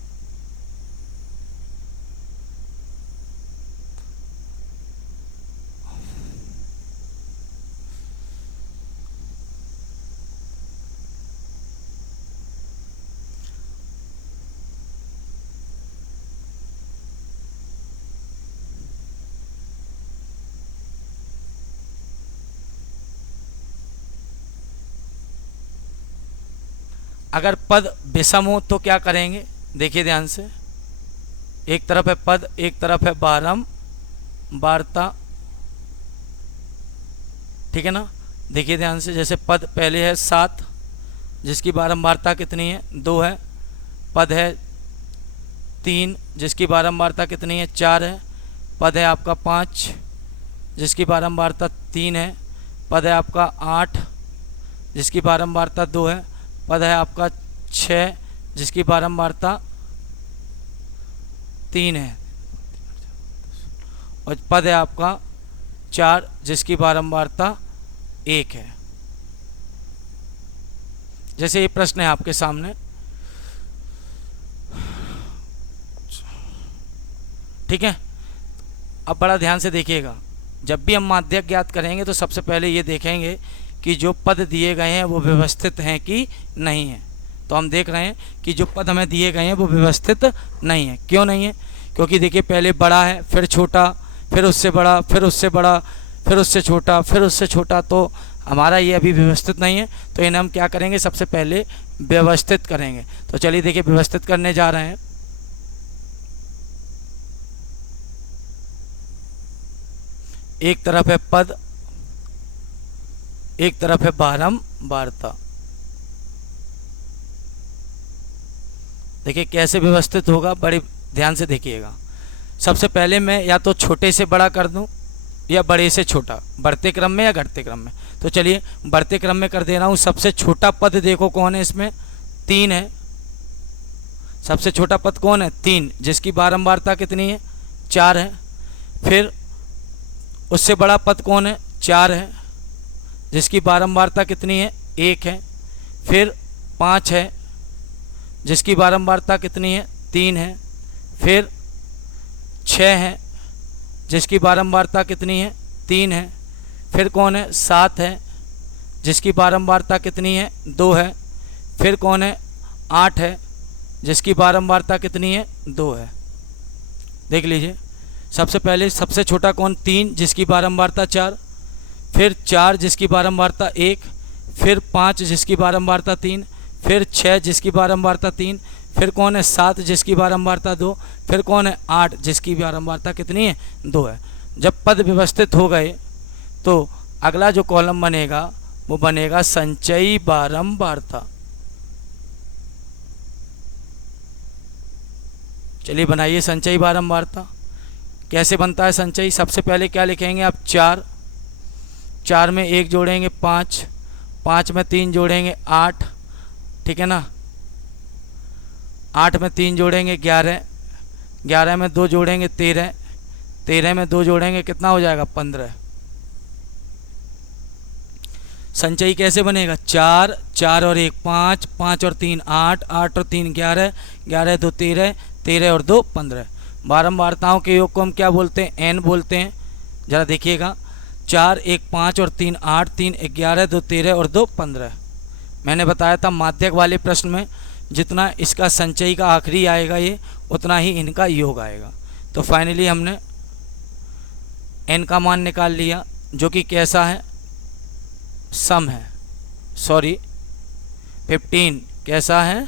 अगर पद विषम हो तो क्या करेंगे। देखिए ध्यान से, एक तरफ है पद एक तरफ है बारंबारता, ठीक है ना। देखिए ध्यान से, जैसे पद पहले है 7 जिसकी बारंबारता कितनी है 2 है, पद है 3 जिसकी बारंबारता कितनी है 4 है, पद है आपका 5 जिसकी बारंबारता 3 है, पद है आपका 8 जिसकी बारंबारता 2 है, पद है आपका 6 जिसकी बारंबारता 3 है और पद है आपका 4 जिसकी बारंबारता 1 है। जैसे ये प्रश्न है आपके सामने, ठीक है। अब बड़ा ध्यान से देखिएगा, जब भी हम माध्यक ज्ञात करेंगे तो सबसे पहले ये देखेंगे कि जो पद दिए गए हैं वो व्यवस्थित हैं कि नहीं है। तो हम देख रहे हैं कि जो पद हमें दिए गए हैं वो व्यवस्थित नहीं है। क्यों नहीं है? क्योंकि देखिए पहले बड़ा है, फिर छोटा, फिर उससे बड़ा, फिर उससे बड़ा, फिर उससे छोटा, फिर उससे छोटा, तो हमारा ये अभी व्यवस्थित नहीं है। तो इन्हें हम क्या करेंगे, सबसे पहले व्यवस्थित करेंगे। तो चलिए देखिए व्यवस्थित करने जा रहे हैं। एक तरफ है पद, एक तरफ है बारंबारता। देखिए कैसे व्यवस्थित होगा, बड़े ध्यान से देखिएगा। सबसे पहले मैं या तो छोटे से बड़ा कर दूं या बड़े से छोटा, बढ़ते क्रम में या घटते क्रम में। तो चलिए बढ़ते क्रम में कर दे रहा हूं। सबसे छोटा पद देखो कौन है, इसमें 3 है। सबसे छोटा पद कौन है? 3, जिसकी बारंबारता कितनी है? 4 है। फिर उससे बड़ा पद कौन है? 4 है, जिसकी बारंबारता कितनी है? 1 है। फिर 5 है, जिसकी बारंबारता कितनी है? 3 है। फिर 6 है, जिसकी बारंबारता कितनी है? 3 है। फिर कौन है? 7 है, जिसकी बारंबारता कितनी है? 2 है। फिर कौन है? 8 है, जिसकी बारंबारता कितनी है? 2 है। देख लीजिए, सबसे पहले सबसे छोटा कौन? 3, जिसकी बारंबारता 4। फिर 4, जिसकी बारंबारता 1। फिर 5, जिसकी बारंबारता 3। फिर 6, जिसकी बारंबारता 3। फिर कौन है? 7, जिसकी बारंबारता 2। फिर कौन है? 8, जिसकी बारंबारता कितनी है? 2 है। जब पद व्यवस्थित हो गए तो अगला जो कॉलम बनेगा वो बनेगा संचयी बारंबारता। चलिए बनाइए संचयी बारंबारता। कैसे बनता है संचयी? सबसे पहले क्या लिखेंगे आप? 4, 4 में 1 जोड़ेंगे 5, 5 में 3 जोड़ेंगे 8, ठीक है ना। 8 में 3 जोड़ेंगे 11, 11 में 2 जोड़ेंगे 13, 13 में 2 जोड़ेंगे कितना हो जाएगा? 15। संचयी कैसे बनेगा? 4, 4 और 1 5, 5 और 3 8, 8 और 3 11, 11 2 13, 13 और 2 15। बारंबारताओं के योग को हम क्या बोलते हैं? एन बोलते हैं। ज़रा देखिएगा, 4 1 5 और 3 8, 3 11 2 13 और 2 15। मैंने बताया था माध्यक वाले प्रश्न में जितना इसका संचयी का आखिरी आएगा ये, उतना ही इनका योग आएगा। तो फाइनली हमने एन का मान निकाल लिया, जो कि कैसा है? सम है। सॉरी 15 कैसा है?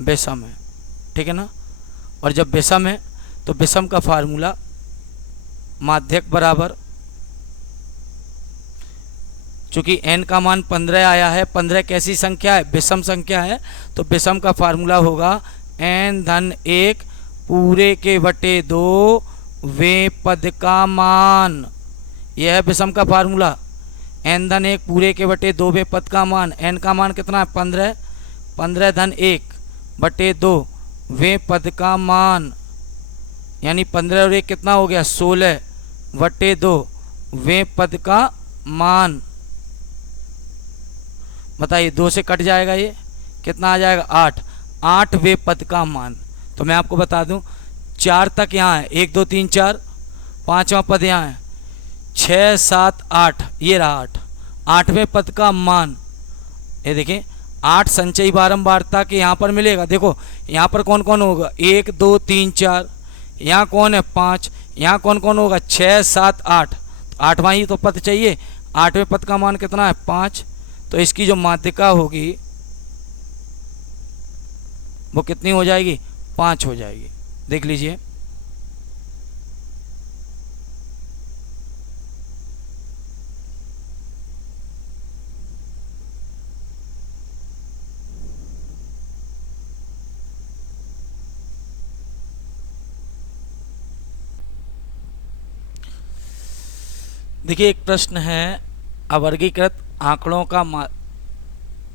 विषम है, ठीक है ना। और जब विषम है तो विषम का फार्मूला माध्यक बराबर, चूँकि n का मान 15 आया है, 15 कैसी संख्या है? विषम संख्या है। तो विषम का फार्मूला होगा n-1 पूरे के बटे 2 वे पद का मान। यह है विषम का फार्मूला, n-1 पूरे के बटे 2 वे पद का मान। n का मान कितना है? 15, 15-1 बटे 2 वे पद का मान, यानी 15 और 1 कितना हो गया? 16 बटे 2 वे पद का मान। बताइए 2 से कट जाएगा, ये कितना आ जाएगा? 8, 8 वे पद का मान। तो मैं आपको बता दूं 4 तक यहाँ है, 1 2 3 4, 5वां पद यहाँ है, 6 7 8, ये रहा 8, 8वें पद का मान। ये देखिए 8 संचयी बारंबारता के यहाँ पर मिलेगा। देखो यहाँ पर कौन कौन होगा? 1 2 3 4, यहाँ कौन है? 5, यहाँ कौन कौन होगा? 6 7 8, 8वां ही तो पद चाहिए। 8वें पद का मान कितना है? 5। तो इसकी जो माध्यिका होगी वो कितनी हो जाएगी? 5 हो जाएगी। देख लीजिए, देखिए एक प्रश्न है, अवर्गीकृत आंकड़ों का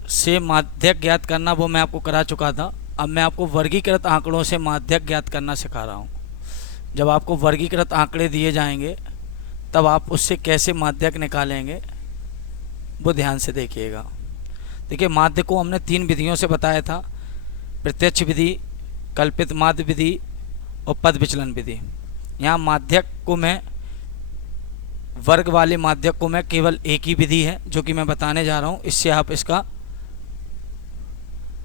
से माध्यक ज्ञात करना, वो मैं आपको करा चुका था। अब मैं आपको वर्गीकृत आंकड़ों से माध्यक ज्ञात करना सिखा रहा हूँ। जब आपको वर्गीकृत आंकड़े दिए जाएंगे तब आप उससे कैसे माध्यक निकालेंगे वो ध्यान से देखिएगा। देखिए, माध्य को हमने 3 विधियों से बताया था, प्रत्यक्ष विधि, कल्पित माध्य विधि और पद विचलन विधि। यहाँ माध्यक को मैं, वर्ग वाले माध्यक को मैं केवल एक ही विधि है जो कि मैं बताने जा रहा हूँ, इससे आप इसका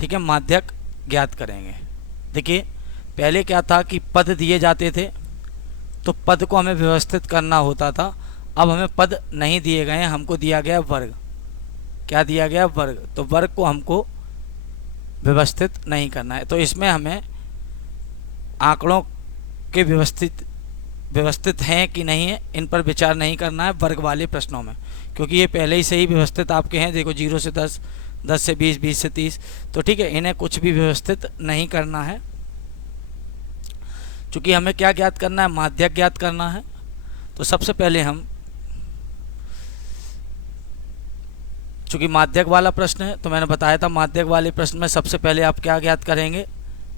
ठीक है माध्यक ज्ञात करेंगे। देखिए, पहले क्या था कि पद दिए जाते थे तो पद को हमें व्यवस्थित करना होता था। अब हमें पद नहीं दिए गए हैं, हमको दिया गया वर्ग। क्या दिया गया? वर्ग। तो वर्ग को हमको व्यवस्थित नहीं करना है, तो इसमें हमें आंकड़ों के व्यवस्थित हैं कि नहीं है इन पर विचार नहीं करना है वर्ग वाले प्रश्नों में, क्योंकि ये पहले ही से ही व्यवस्थित आपके हैं। देखो, 0 से 10, 10 से 20, 20 से 30, तो ठीक है, इन्हें कुछ भी व्यवस्थित नहीं करना है। चूँकि हमें क्या ज्ञात करना है? माध्यक ज्ञात करना है। तो सबसे पहले हम, चूँकि माध्यक वाला प्रश्न है तो मैंने बताया था माध्यक वाले प्रश्न में सबसे पहले आप क्या ज्ञात करेंगे?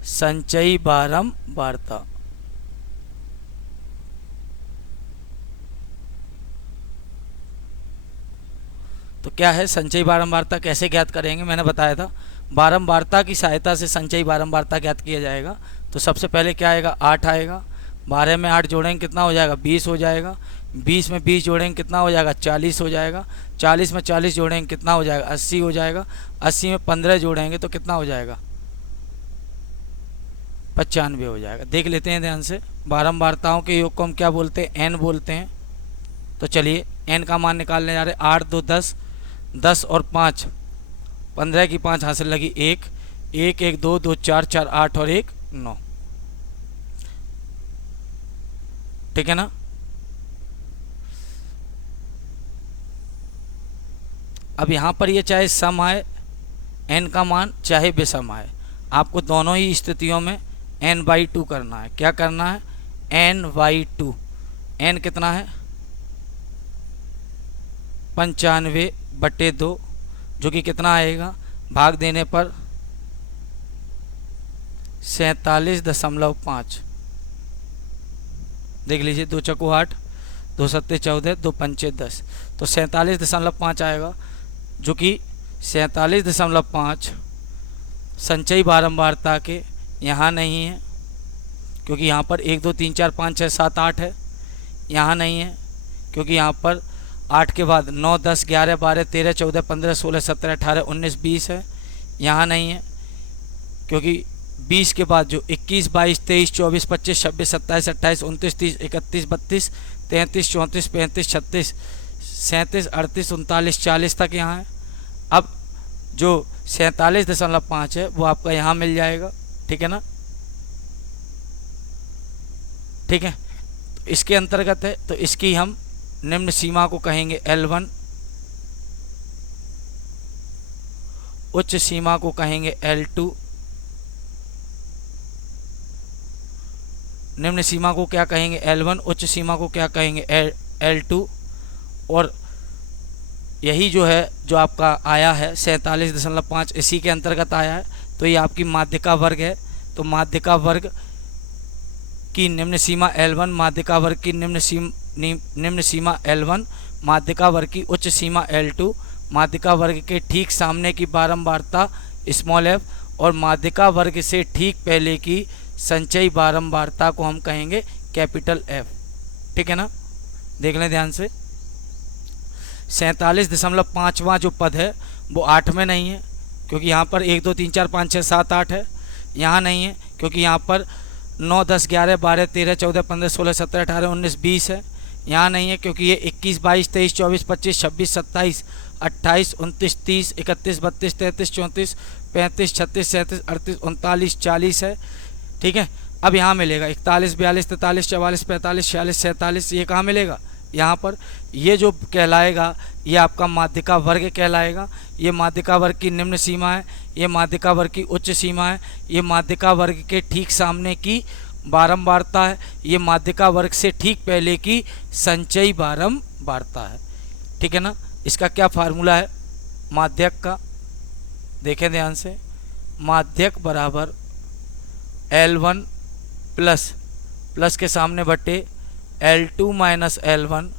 संचयी बारंबारता। तो क्या है संचयी बारंबारता, कैसे ज्ञात करेंगे? मैंने बताया था बारंबारता की सहायता से संचयी बारंबारता ज्ञात किया जाएगा। तो सबसे पहले क्या आएगा? 8 आएगा। 12 में 8 जोड़ेंगे कितना हो जाएगा? 20 हो जाएगा। 20 में 20 जोड़ेंगे कितना हो जाएगा? 40 हो जाएगा। 40 में 40 जोड़ेंगे कितना हो जाएगा? 80 हो जाएगा। 80 में 15 जोड़ेंगे तो कितना हो जाएगा? 95 हो जाएगा। देख लेते हैं ध्यान से, बारंबारताओं के योग को हम क्या बोलते हैं? एन बोलते हैं। तो चलिए एन का मान निकालने जा रहे हैं। 8 2 10, 10 और 5 15 की 5 हासिल लगी 1, 1 1 2 2 4 4 8 और 1 9। ठीक है ना? अब यहाँ पर ये चाहे सम आए n का मान, चाहे विषम आए, आपको दोनों ही स्थितियों में n/2 करना है। क्या करना है? n/2। n कितना है? 95/2, जो कि कितना आएगा? भाग देने पर 47.5। देख लीजिए, 2 चौको 8, 2 सत्ते 14, 2 पंचे 10, तो 47.5 आएगा, जो कि 47.5 संचयी बारंबारता के यहाँ नहीं है, क्योंकि यहाँ पर 1 2 3 4 5 6 7 8 है। यहाँ नहीं है क्योंकि यहाँ पर 8 के बाद 9 10 11 12 13 14 15 16 17 18 19 20 है। यहाँ नहीं है क्योंकि 20 के बाद जो 21 22 23 24 25 26 27 28 29 30 31 32 33 34 35 36 37 38 39 40 तक यहाँ है। अब जो 47.5 है वो आपका यहाँ मिल जाएगा। ठीक है ना? ठीक है, तो इसके अंतर्गत है, तो इसकी हम निम्न सीमा को कहेंगे L1, उच्च सीमा को कहेंगे L2। निम्न सीमा को क्या कहेंगे? L1, उच्च सीमा को क्या कहेंगे? L2। और यही जो है, जो आपका आया है 47.5, इसी के अंतर्गत आया है। तो ये आपकी माध्यिका वर्ग है। तो माध्यिका वर्ग की निम्न सीमा L1, माध्यिका वर्ग की निम्न सीमा L1, माध्यिका वर्ग की उच्च सीमा L2, माध्यिका वर्ग के ठीक सामने की बारंबारता f और माध्यिका वर्ग से ठीक पहले की संचयी बारंबारता को हम कहेंगे F। ठीक है ना? देख लें ध्यान से। 47.5वां जो पद है वो 8 में नहीं है, क्योंकि यहाँ पर 1 2 3 4 5 6 7 8 है। यहाँ नहीं है क्योंकि यहाँ पर 9 10 11 12 13 14 15 16 17 18 19 20 है। यहाँ नहीं है क्योंकि ये 21 22 23 24 25 26 27 28 29 30 31 32 33 34 35 36 37 38 39 40 है। ठीक है, अब यहाँ मिलेगा 41 42 43 44 45 46 47। ये कहाँ मिलेगा? यहाँ पर। ये जो कहलाएगा ये आपका माध्यिका वर्ग कहलाएगा। ये माध्यिका वर्ग की निम्न सीमा है, ये माध्यिका वर्ग की उच्च सीमा है, ये माध्यिका वर्ग के ठीक सामने की बारंबारता है, ये माध्यिका वर्ग से ठीक पहले की संचयी बारंबारता है। ठीक है ना? इसका क्या फार्मूला है माध्यक का? देखें ध्यान से। माध्यक बराबर L1 प्लस प्लस के सामने बट्टे L2 माइनस L1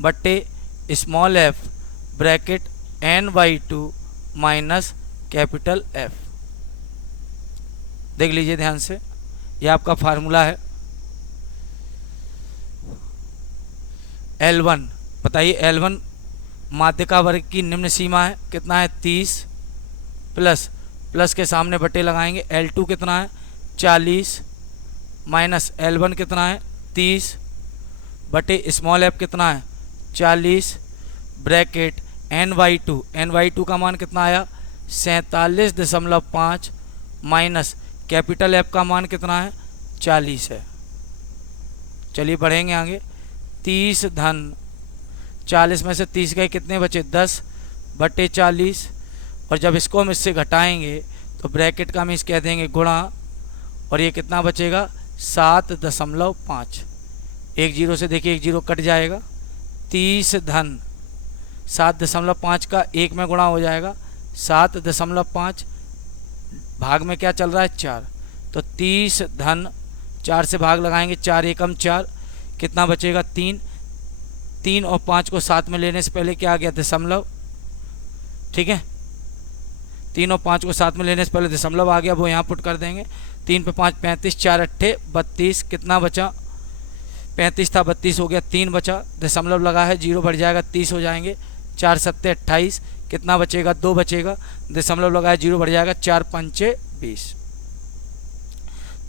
बट्टे small f bracket n/2 minus capital F। देख लीजिए ध्यान से, ये आपका फार्मूला है। L1 बताइए, L1 माध्यिका वर्ग की निम्न सीमा है, कितना है 30, प्लस के सामने बट्टे लगाएंगे, L2 कितना है 40 माइनस L1 कितना है 30 बटे स्मॉल f कितना है 40 ब्रैकेट n/2 का मान कितना आया 47.5 माइनस कैपिटल F का मान कितना है 40 है। चलिए बढ़ेंगे आगे। 30 धन 40 में से 30 गए, कितने बचे 10 बटे 40, और जब इसको हम इससे घटाएंगे तो ब्रैकेट का हम इस कह देंगे गुणा, और ये कितना बचेगा 7.5। एक जीरो से देखिए एक जीरो कट जाएगा। 30 धन 7.5 का 1 में गुणा हो जाएगा 7.5, भाग में क्या चल रहा है 4, तो 30 धन 4 से भाग लगाएंगे, 4 एकम 4, कितना बचेगा 3 और 5 को साथ में लेने से पहले क्या आ गया दशमलव, ठीक है। 3 और 5 को साथ में लेने से पहले दशमलव आ गया, वो यहाँ पुट कर देंगे। 3 पे 5 35, 4 अट्ठे 32, कितना बचा 35 था 32 हो गया, 3 बचा, दशमलव लगा है, जीरो बढ़ जाएगा 30 हो जाएंगे, 4 सत्ते 28, कितना बचेगा 2 बचेगा, दशमलव लगा है, जीरो बढ़ जाएगा, 4 पंचे 20,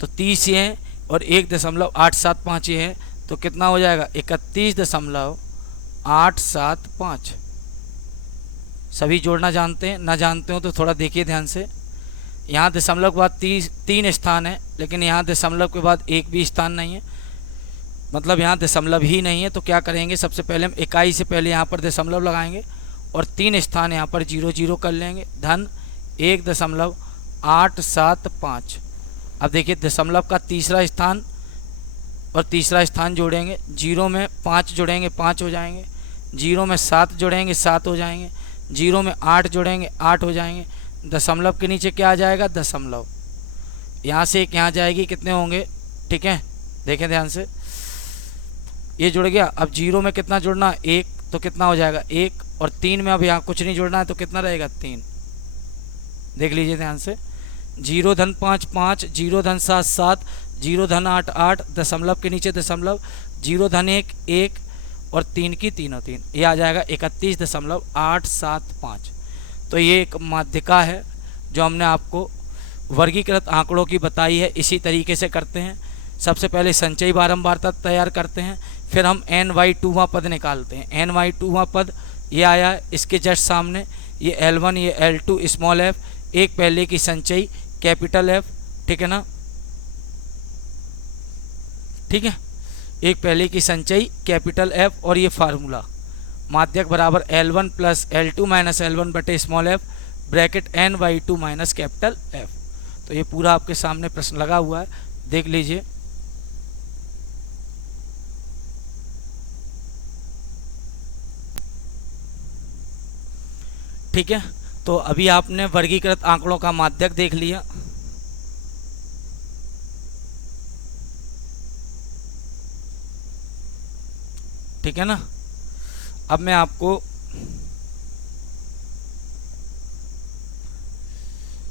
तो 30 ये हैं और 1.875 ये हैं, तो कितना हो जाएगा 31.875। सभी जोड़ना जानते हैं, ना जानते हो तो थोड़ा देखिए ध्यान से। यहाँ दशमलव के बाद 3 स्थान है, लेकिन यहाँ दशमलव के बाद एक भी स्थान नहीं है, मतलब यहाँ दशमलव ही नहीं है। तो क्या करेंगे, सबसे पहले हम इकाई से पहले यहाँ पर दशमलव लगाएंगे और 3 स्थान यहाँ पर 0 0 कर लेंगे, धन 1.875। अब देखिए दशमलव का तीसरा स्थान और तीसरा स्थान जोड़ेंगे, 0 में 5 जोड़ेंगे 5 हो जाएंगे, 0 में 7 जोड़ेंगे 7 हो जाएंगे, 0 में 8 जोड़ेंगे 8 हो जाएंगे, दशमलव के नीचे क्या आ जाएगा दशमलव, यहाँ से एक यहाँ जाएगी, कितने होंगे, ठीक है। देखें ध्यान से, ये जुड़ गया। अब 0 में कितना जुड़ना 1, तो कितना हो जाएगा 1, और 3 में अब यहाँ कुछ नहीं जुड़ना है, तो कितना रहेगा 3। देख लीजिए ध्यान से, 0 धन 5 5, 0 धन 7 7, 0 धन 8 8, दशमलव के नीचे दशमलव, 0 धन 1 1, और 3 की 3 3, ये आ जाएगा 31.875। तो ये एक माध्यिका है जो हमने आपको वर्गीकृत आंकड़ों की बताई है। इसी तरीके से करते हैं, सबसे पहले संचयी बारंबारता तैयार करते हैं, फिर हम n/2वां पद निकालते हैं। n/2वां पद ये आया है इसके जस्ट सामने, ये L1 ये L2 स्मॉल f, एक पहले की संचयी कैपिटल F, ठीक है ना, ठीक है, एक पहले की संचयी कैपिटल F, और ये फार्मूला माध्यक बराबर L1 plus L2 minus L1 बटे small f bracket n/2 minus capital F। तो ये पूरा आपके सामने प्रश्न लगा हुआ है, देख लीजिए। ठीक है, तो अभी आपने वर्गीकृत आंकड़ों का माध्यक देख लिया। ठीक है ना, अब मैं आपको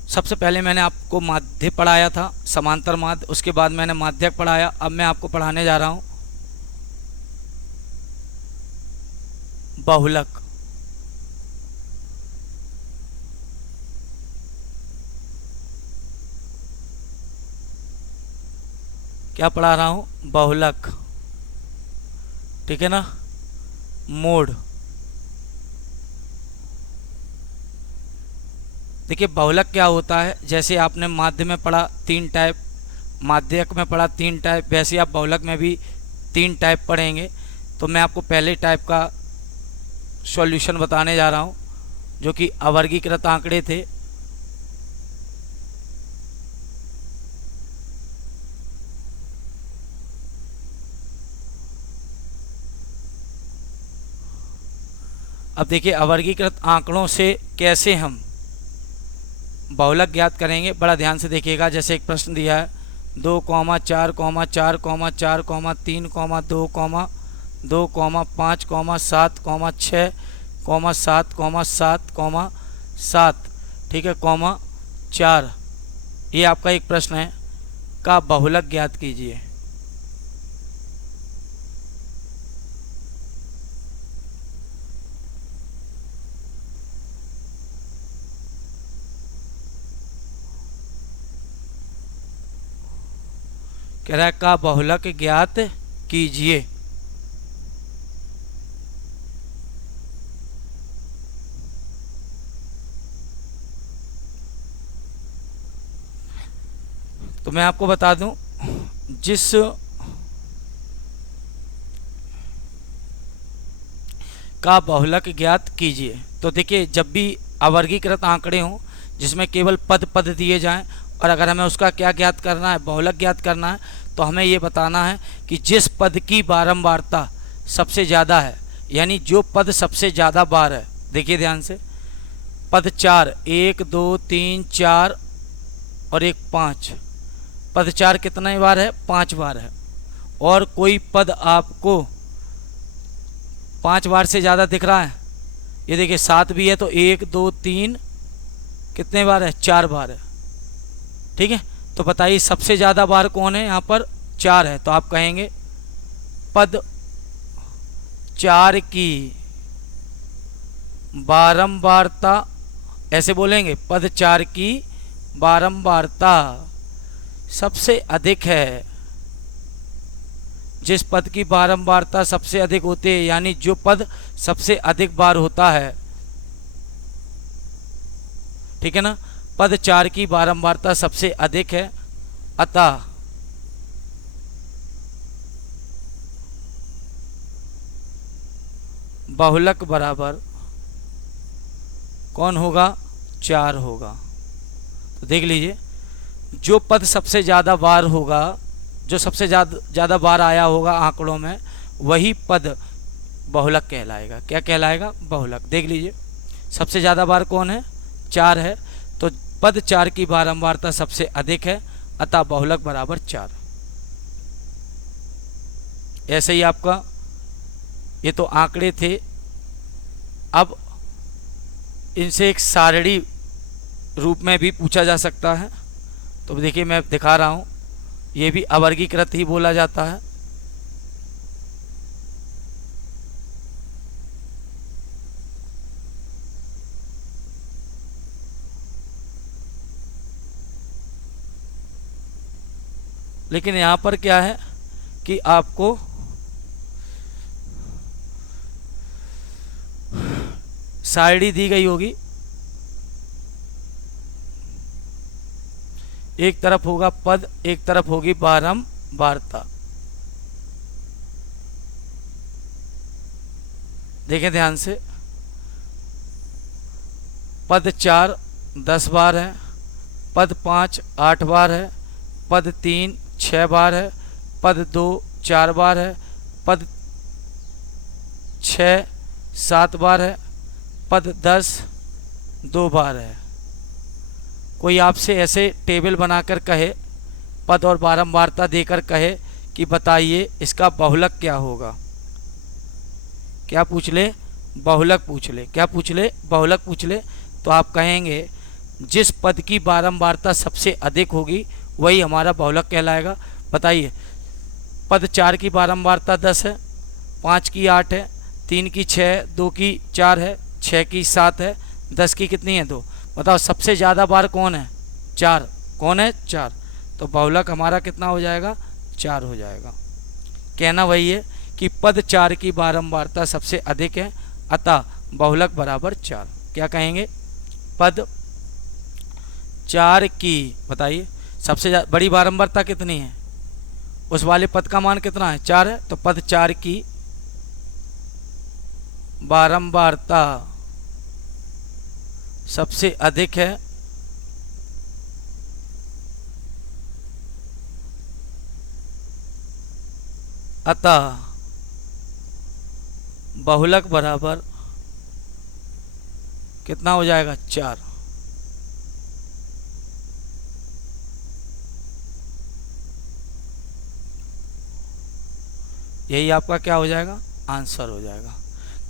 सबसे पहले मैंने आपको माध्य पढ़ाया था, समांतर माध्य, उसके बाद मैंने माध्यक पढ़ाया। अब मैं आपको पढ़ाने जा रहा हूं बहुलक। क्या पढ़ा रहा हूं, बहुलक, ठीक है ना, मोड। देखिए बहुलक क्या होता है, जैसे आपने माध्य में पढ़ा 3 टाइप, माध्यक में पढ़ा 3 टाइप, वैसे आप बहुलक में भी 3 टाइप पढ़ेंगे। तो मैं आपको पहले टाइप का सॉल्यूशन बताने जा रहा हूं, जो कि अवर्गीकृत आंकड़े थे। अब देखिए अवर्गीकृत आंकड़ों से कैसे हम बहुलक ज्ञात करेंगे, बड़ा ध्यान से देखिएगा। जैसे एक प्रश्न दिया है, 2,4,4,4,5,2,3,2,5,2,3,2,5,7,7,7, ठीक है, कॉमा 4। ये आपका एक प्रश्न है, का बहुलक ज्ञात कीजिए। कह रहा है का बहुलक ज्ञात कीजिए। तो मैं आपको बता दूं, जिस का बहुलक ज्ञात कीजिए, तो देखिए जब भी अवर्गीकृत आंकड़े हों जिसमें केवल पद पद दिए जाएं और अगर हमें उसका क्या ज्ञात करना है, बहुलक ज्ञात करना है, तो हमें ये बताना है कि जिस पद की बारंबारता सबसे ज़्यादा है, यानी जो पद सबसे ज़्यादा बार है। देखिए ध्यान से, पद 4, 1 2 3 4 और एक 5, पद 4 कितने बार है? 5 बार है। और कोई पद आपको 5 बार से ज़्यादा दिख रहा है? ये देखिए 7 भी है, तो 1 2 3 कितने बार है? 4 बार है। ठीक है, तो बताइए सबसे ज़्यादा बार कौन है? यहाँ पर 4 है, तो आप कहेंगे पद 4 की बारंबारता, ऐसे बोलेंगे, पद 4 की बारंबारता सबसे अधिक है। जिस पद की बारंबारता सबसे अधिक होती है, यानी जो पद सबसे अधिक बार होता है, ठीक है ना, पद 4 की बारंबारता सबसे अधिक है, अतः बहुलक बराबर कौन होगा? 4 होगा। तो देख लीजिए, जो पद सबसे ज़्यादा बार होगा, जो सबसे ज़्यादा बार आया होगा आंकड़ों में, वही पद बहुलक कहलाएगा। क्या कहलाएगा? बहुलक। देख लीजिए, सबसे ज़्यादा बार कौन है? 4 है, तो पद 4 की बारंबारता सबसे अधिक है, अतः बहुलक बराबर 4। ऐसे ही आपका, ये तो आंकड़े थे, अब इनसे एक सारणी रूप में भी पूछा जा सकता है। तो देखिए मैं दिखा रहा हूँ, ये भी अवर्गीकृत ही बोला जाता है। लेकिन यहाँ पर क्या है कि आपको सारणी दी गई होगी, एक तरफ होगा पद, एक तरफ होगी बारंबारता। देखें ध्यान से, पद 4 10 बार है, पद 5 8 बार है, पद 3 6 बार है, पद 2 4 बार है, पद 6 7 बार है, पद 10 2 बार है। कोई आपसे ऐसे टेबल बनाकर कहे, पद और बारंबारता देकर कहे कि बताइए इसका बहुलक क्या होगा, क्या पूछ ले? बहुलक पूछ ले। क्या पूछ ले? बहुलक पूछ ले। तो आप कहेंगे जिस पद की बारंबारता सबसे अधिक होगी वही हमारा बहुलक कहलाएगा। बताइए, पद 4 की बारंबारता 10 है, 5 की 8 है, 3 की 6, 2 की 4 है, 6 की 7 है, 10 की कितनी है? 2। बताओ सबसे ज़्यादा बार कौन है? 4। कौन है? 4। तो बहुलक हमारा कितना हो जाएगा? 4 हो जाएगा। कहना वही है कि पद 4 की बारंबारता सबसे अधिक है, अतः बहुलक बराबर 4। क्या कहेंगे? पद 4 की, बताइए सबसे बड़ी बारंबारता कितनी है? उस वाले पद का मान कितना है? 4 है, तो पद 4 की बारंबारता सबसे अधिक है, अतः बहुलक बराबर कितना हो जाएगा? 4। यही आपका क्या हो जाएगा, आंसर हो जाएगा।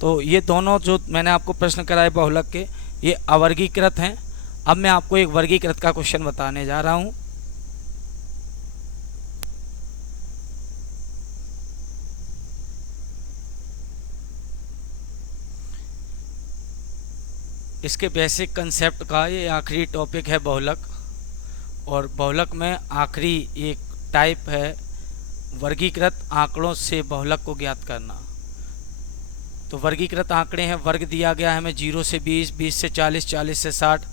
तो ये दोनों जो मैंने आपको प्रश्न कराए बहुलक के, ये अवर्गीकृत हैं। अब मैं आपको एक वर्गीकृत का क्वेश्चन बताने जा रहा हूँ। इसके बेसिक कंसेप्ट का ये आखिरी टॉपिक है बहुलक, और बहुलक में आखिरी एक टाइप है वर्गीकृत आंकड़ों से बहुलक को ज्ञात करना। तो वर्गीकृत आंकड़े हैं, वर्ग दिया गया है हमें 0 से 20, 20 से 40, 40 से 60,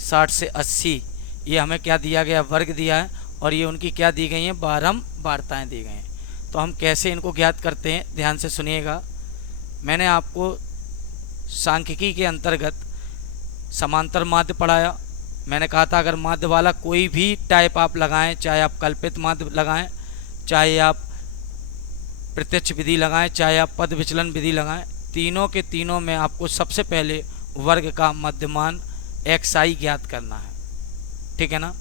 60 से 80, ये हमें क्या दिया गया, वर्ग दिया है, और ये उनकी क्या दी गई हैं, बारंबारताएँ दी गई हैं। तो हम कैसे इनको ज्ञात करते हैं, ध्यान से सुनिएगा। मैंने आपको सांख्यिकी के अंतर्गत समांतर माध्य पढ़ाया। मैंने कहा था अगर माध्य वाला कोई भी टाइप आप लगाएं, चाहे आप कल्पित माध्य लगाएं, चाहे आप प्रत्यक्ष विधि लगाएं, चाहे आप पद विचलन विधि लगाएं, तीनों के तीनों में आपको सबसे पहले वर्ग का मध्यमान xi ज्ञात करना है, ठीक है ना।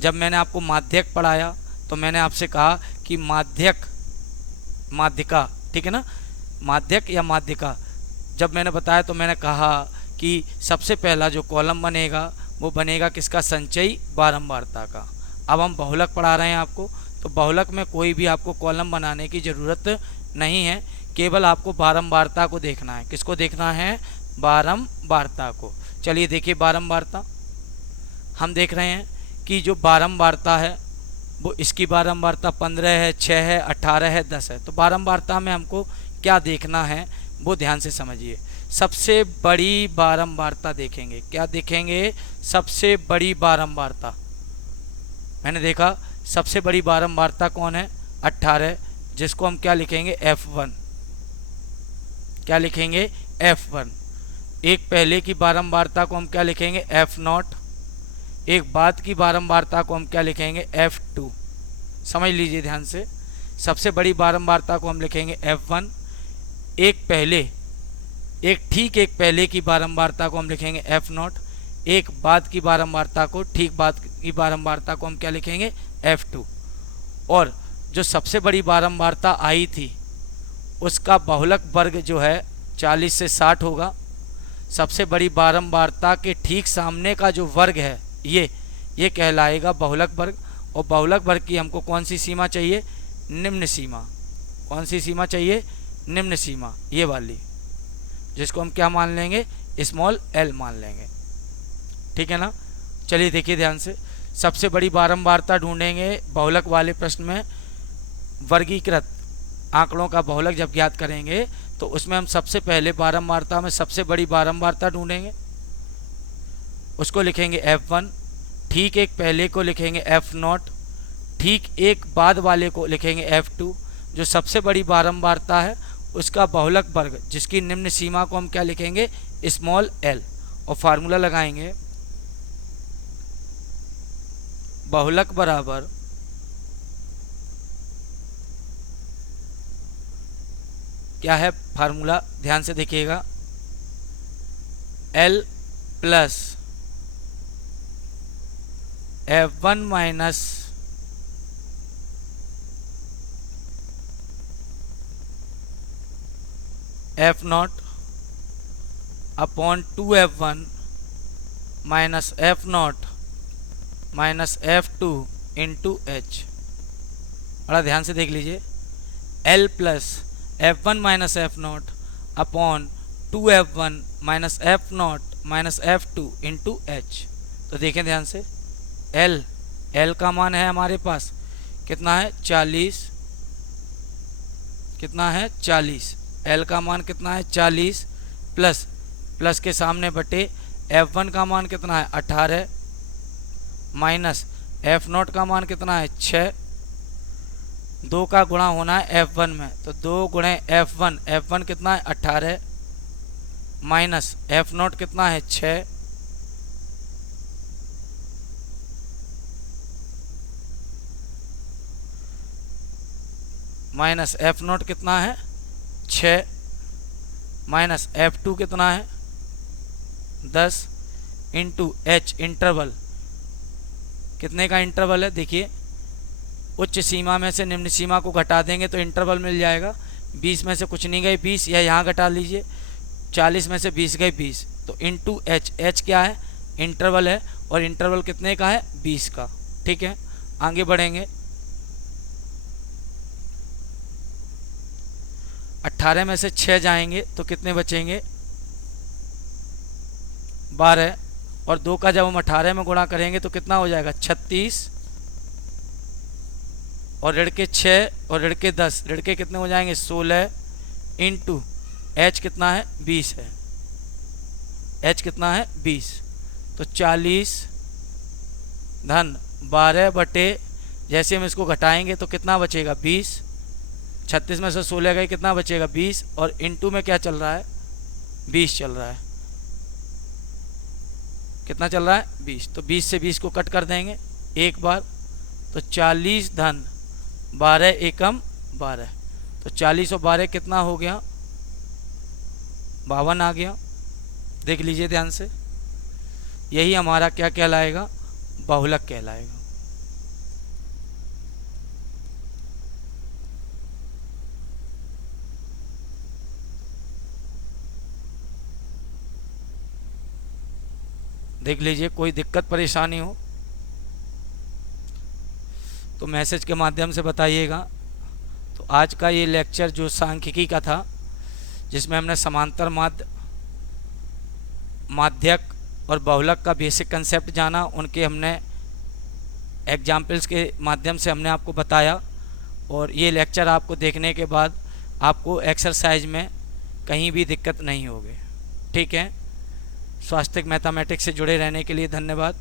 जब मैंने आपको माध्यक पढ़ाया तो मैंने आपसे कहा कि माध्यक माध्यिका, ठीक है ना, माध्यक या माध्यिका जब मैंने बताया तो मैंने कहा कि सबसे पहला जो कॉलम बनेगा वो बनेगा किसका, संचयी बारंबारता का। अब हम बहुलक पढ़ा रहे हैं आपको, तो बहुलक में कोई भी आपको कॉलम बनाने की ज़रूरत नहीं है, केवल आपको बारंबारता को देखना है। किसको देखना है, बारंबारता को। चलिए देखिए बारंबारता, हम देख रहे हैं कि जो बारंबारता है वो इसकी बारंबारता 15 है, 6 है, 18 है, 10 है। तो बारंबारता में हमको क्या देखना है वो ध्यान से समझिए। सबसे बड़ी बारंबारता देखेंगे, क्या देखेंगे, सबसे बड़ी बारंबारता। मैंने देखा सबसे बड़ी बारंबारता कौन है, 18, जिसको हम क्या लिखेंगे, F1। क्या लिखेंगे, F1। एक पहले की बारंबारता को हम क्या लिखेंगे, F0। एक बाद की बारंबारता को हम क्या लिखेंगे, F2। समझ लीजिए ध्यान से, सबसे बड़ी बारंबारता को हम लिखेंगे F1, एक पहले की बारंबारता को हम लिखेंगे F0, एक बाद की बारंबारता को, ठीक बाद की बारंबारता को हम क्या लिखेंगे, F2। और जो सबसे बड़ी बारंबारता आई थी उसका बहुलक वर्ग जो है 40 से 60 होगा। सबसे बड़ी बारंबारता के ठीक सामने का जो वर्ग है ये कहलाएगा बहुलक वर्ग। और बहुलक वर्ग की हमको कौन सी सीमा चाहिए, निम्न सीमा। कौन सी सीमा चाहिए, निम्न सीमा, ये वाली, जिसको हम क्या मान लेंगे, स्मॉल l मान लेंगे, ठीक है ना। चलिए देखिए ध्यान से, सबसे बड़ी बारंबारता ढूंढेंगे बहुलक वाले प्रश्न में। वर्गीकृत आंकड़ों का बहुलक जब ज्ञात करेंगे तो उसमें हम सबसे पहले बारंबारता में सबसे बड़ी बारंबारता ढूंढेंगे, उसको लिखेंगे F1, ठीक एक पहले को लिखेंगे F0, ठीक एक बाद वाले को लिखेंगे F2। जो सबसे बड़ी बारंबारता है उसका बहुलक वर्ग, जिसकी निम्न सीमा को हम क्या लिखेंगे, स्मॉल l। और फार्मूला लगाएंगे, बहुलक बराबर क्या है, फार्मूला ध्यान से देखिएगा, l plus F1 minus F0 upon 2F1 minus F0 minus F2 into H। बड़ा ध्यान से देख लीजिए, L plus F1 minus F0 upon 2F1 minus F0 minus F2 into H। तो देखें ध्यान से, L का मान है हमारे पास कितना है, 40, कितना है 40, L का मान कितना है 40, प्लस के सामने बटे F1 का मान कितना है 18, माइनस F0 का मान कितना है 6, 2 का गुणा होना है F1 में, तो 2 गुणे F1 कितना है 18, माइनस F0 कितना है 6, माइनस F0 कितना है 6, माइनस F2 कितना है 10 इंटू H। इंटरवल कितने का इंटरवल है, देखिए उच्च सीमा में से निम्न सीमा को घटा देंगे तो इंटरवल मिल जाएगा। 20 में से कुछ नहीं गए 20, या यहाँ घटा लीजिए 40 में से 20 गए 20, तो इंटू एच, एच क्या है, इंटरवल है, और इंटरवल कितने का है, 20 का। ठीक है, आगे बढ़ेंगे। 18 में से 6 जाएंगे तो कितने बचेंगे, 12, और 2 का जब हम 18 में गुणा करेंगे तो कितना हो जाएगा, 36, और ऋण के 6 और ऋण के 10, ऋण के कितने हो जाएंगे, 16, इंटू एच कितना है, 20 है, एच कितना है, 20, तो 40 धन 12 बटे, जैसे हम इसको घटाएंगे तो कितना बचेगा, 20, 36 में से 16 गए, कितना बचेगा, 20, और इंटू में क्या चल रहा है, 20 चल रहा है, कितना चल रहा है, 20, तो 20 से 20 को कट कर देंगे एक बार, तो 40 धन 12 एकम 12, तो 40 और 12 कितना हो गया, 52 आ गया। देख लीजिए ध्यान से, यही हमारा क्या कहलाएगा, बहुलक कहलाएगा। देख लीजिए, कोई दिक्कत परेशानी हो तो मैसेज के माध्यम से बताइएगा। तो आज का ये लेक्चर जो सांख्यिकी का था, जिसमें हमने समांतर माध्य, माध्यक और बहुलक का बेसिक कंसेप्ट जाना, उनके हमने एग्जाम्पल्स के माध्यम से हमने आपको बताया, और ये लेक्चर आपको देखने के बाद आपको एक्सरसाइज में कहीं भी दिक्कत नहीं होगी। ठीक है, स्वास्थ्य मैथमेटिक्स से जुड़े रहने के लिए धन्यवाद।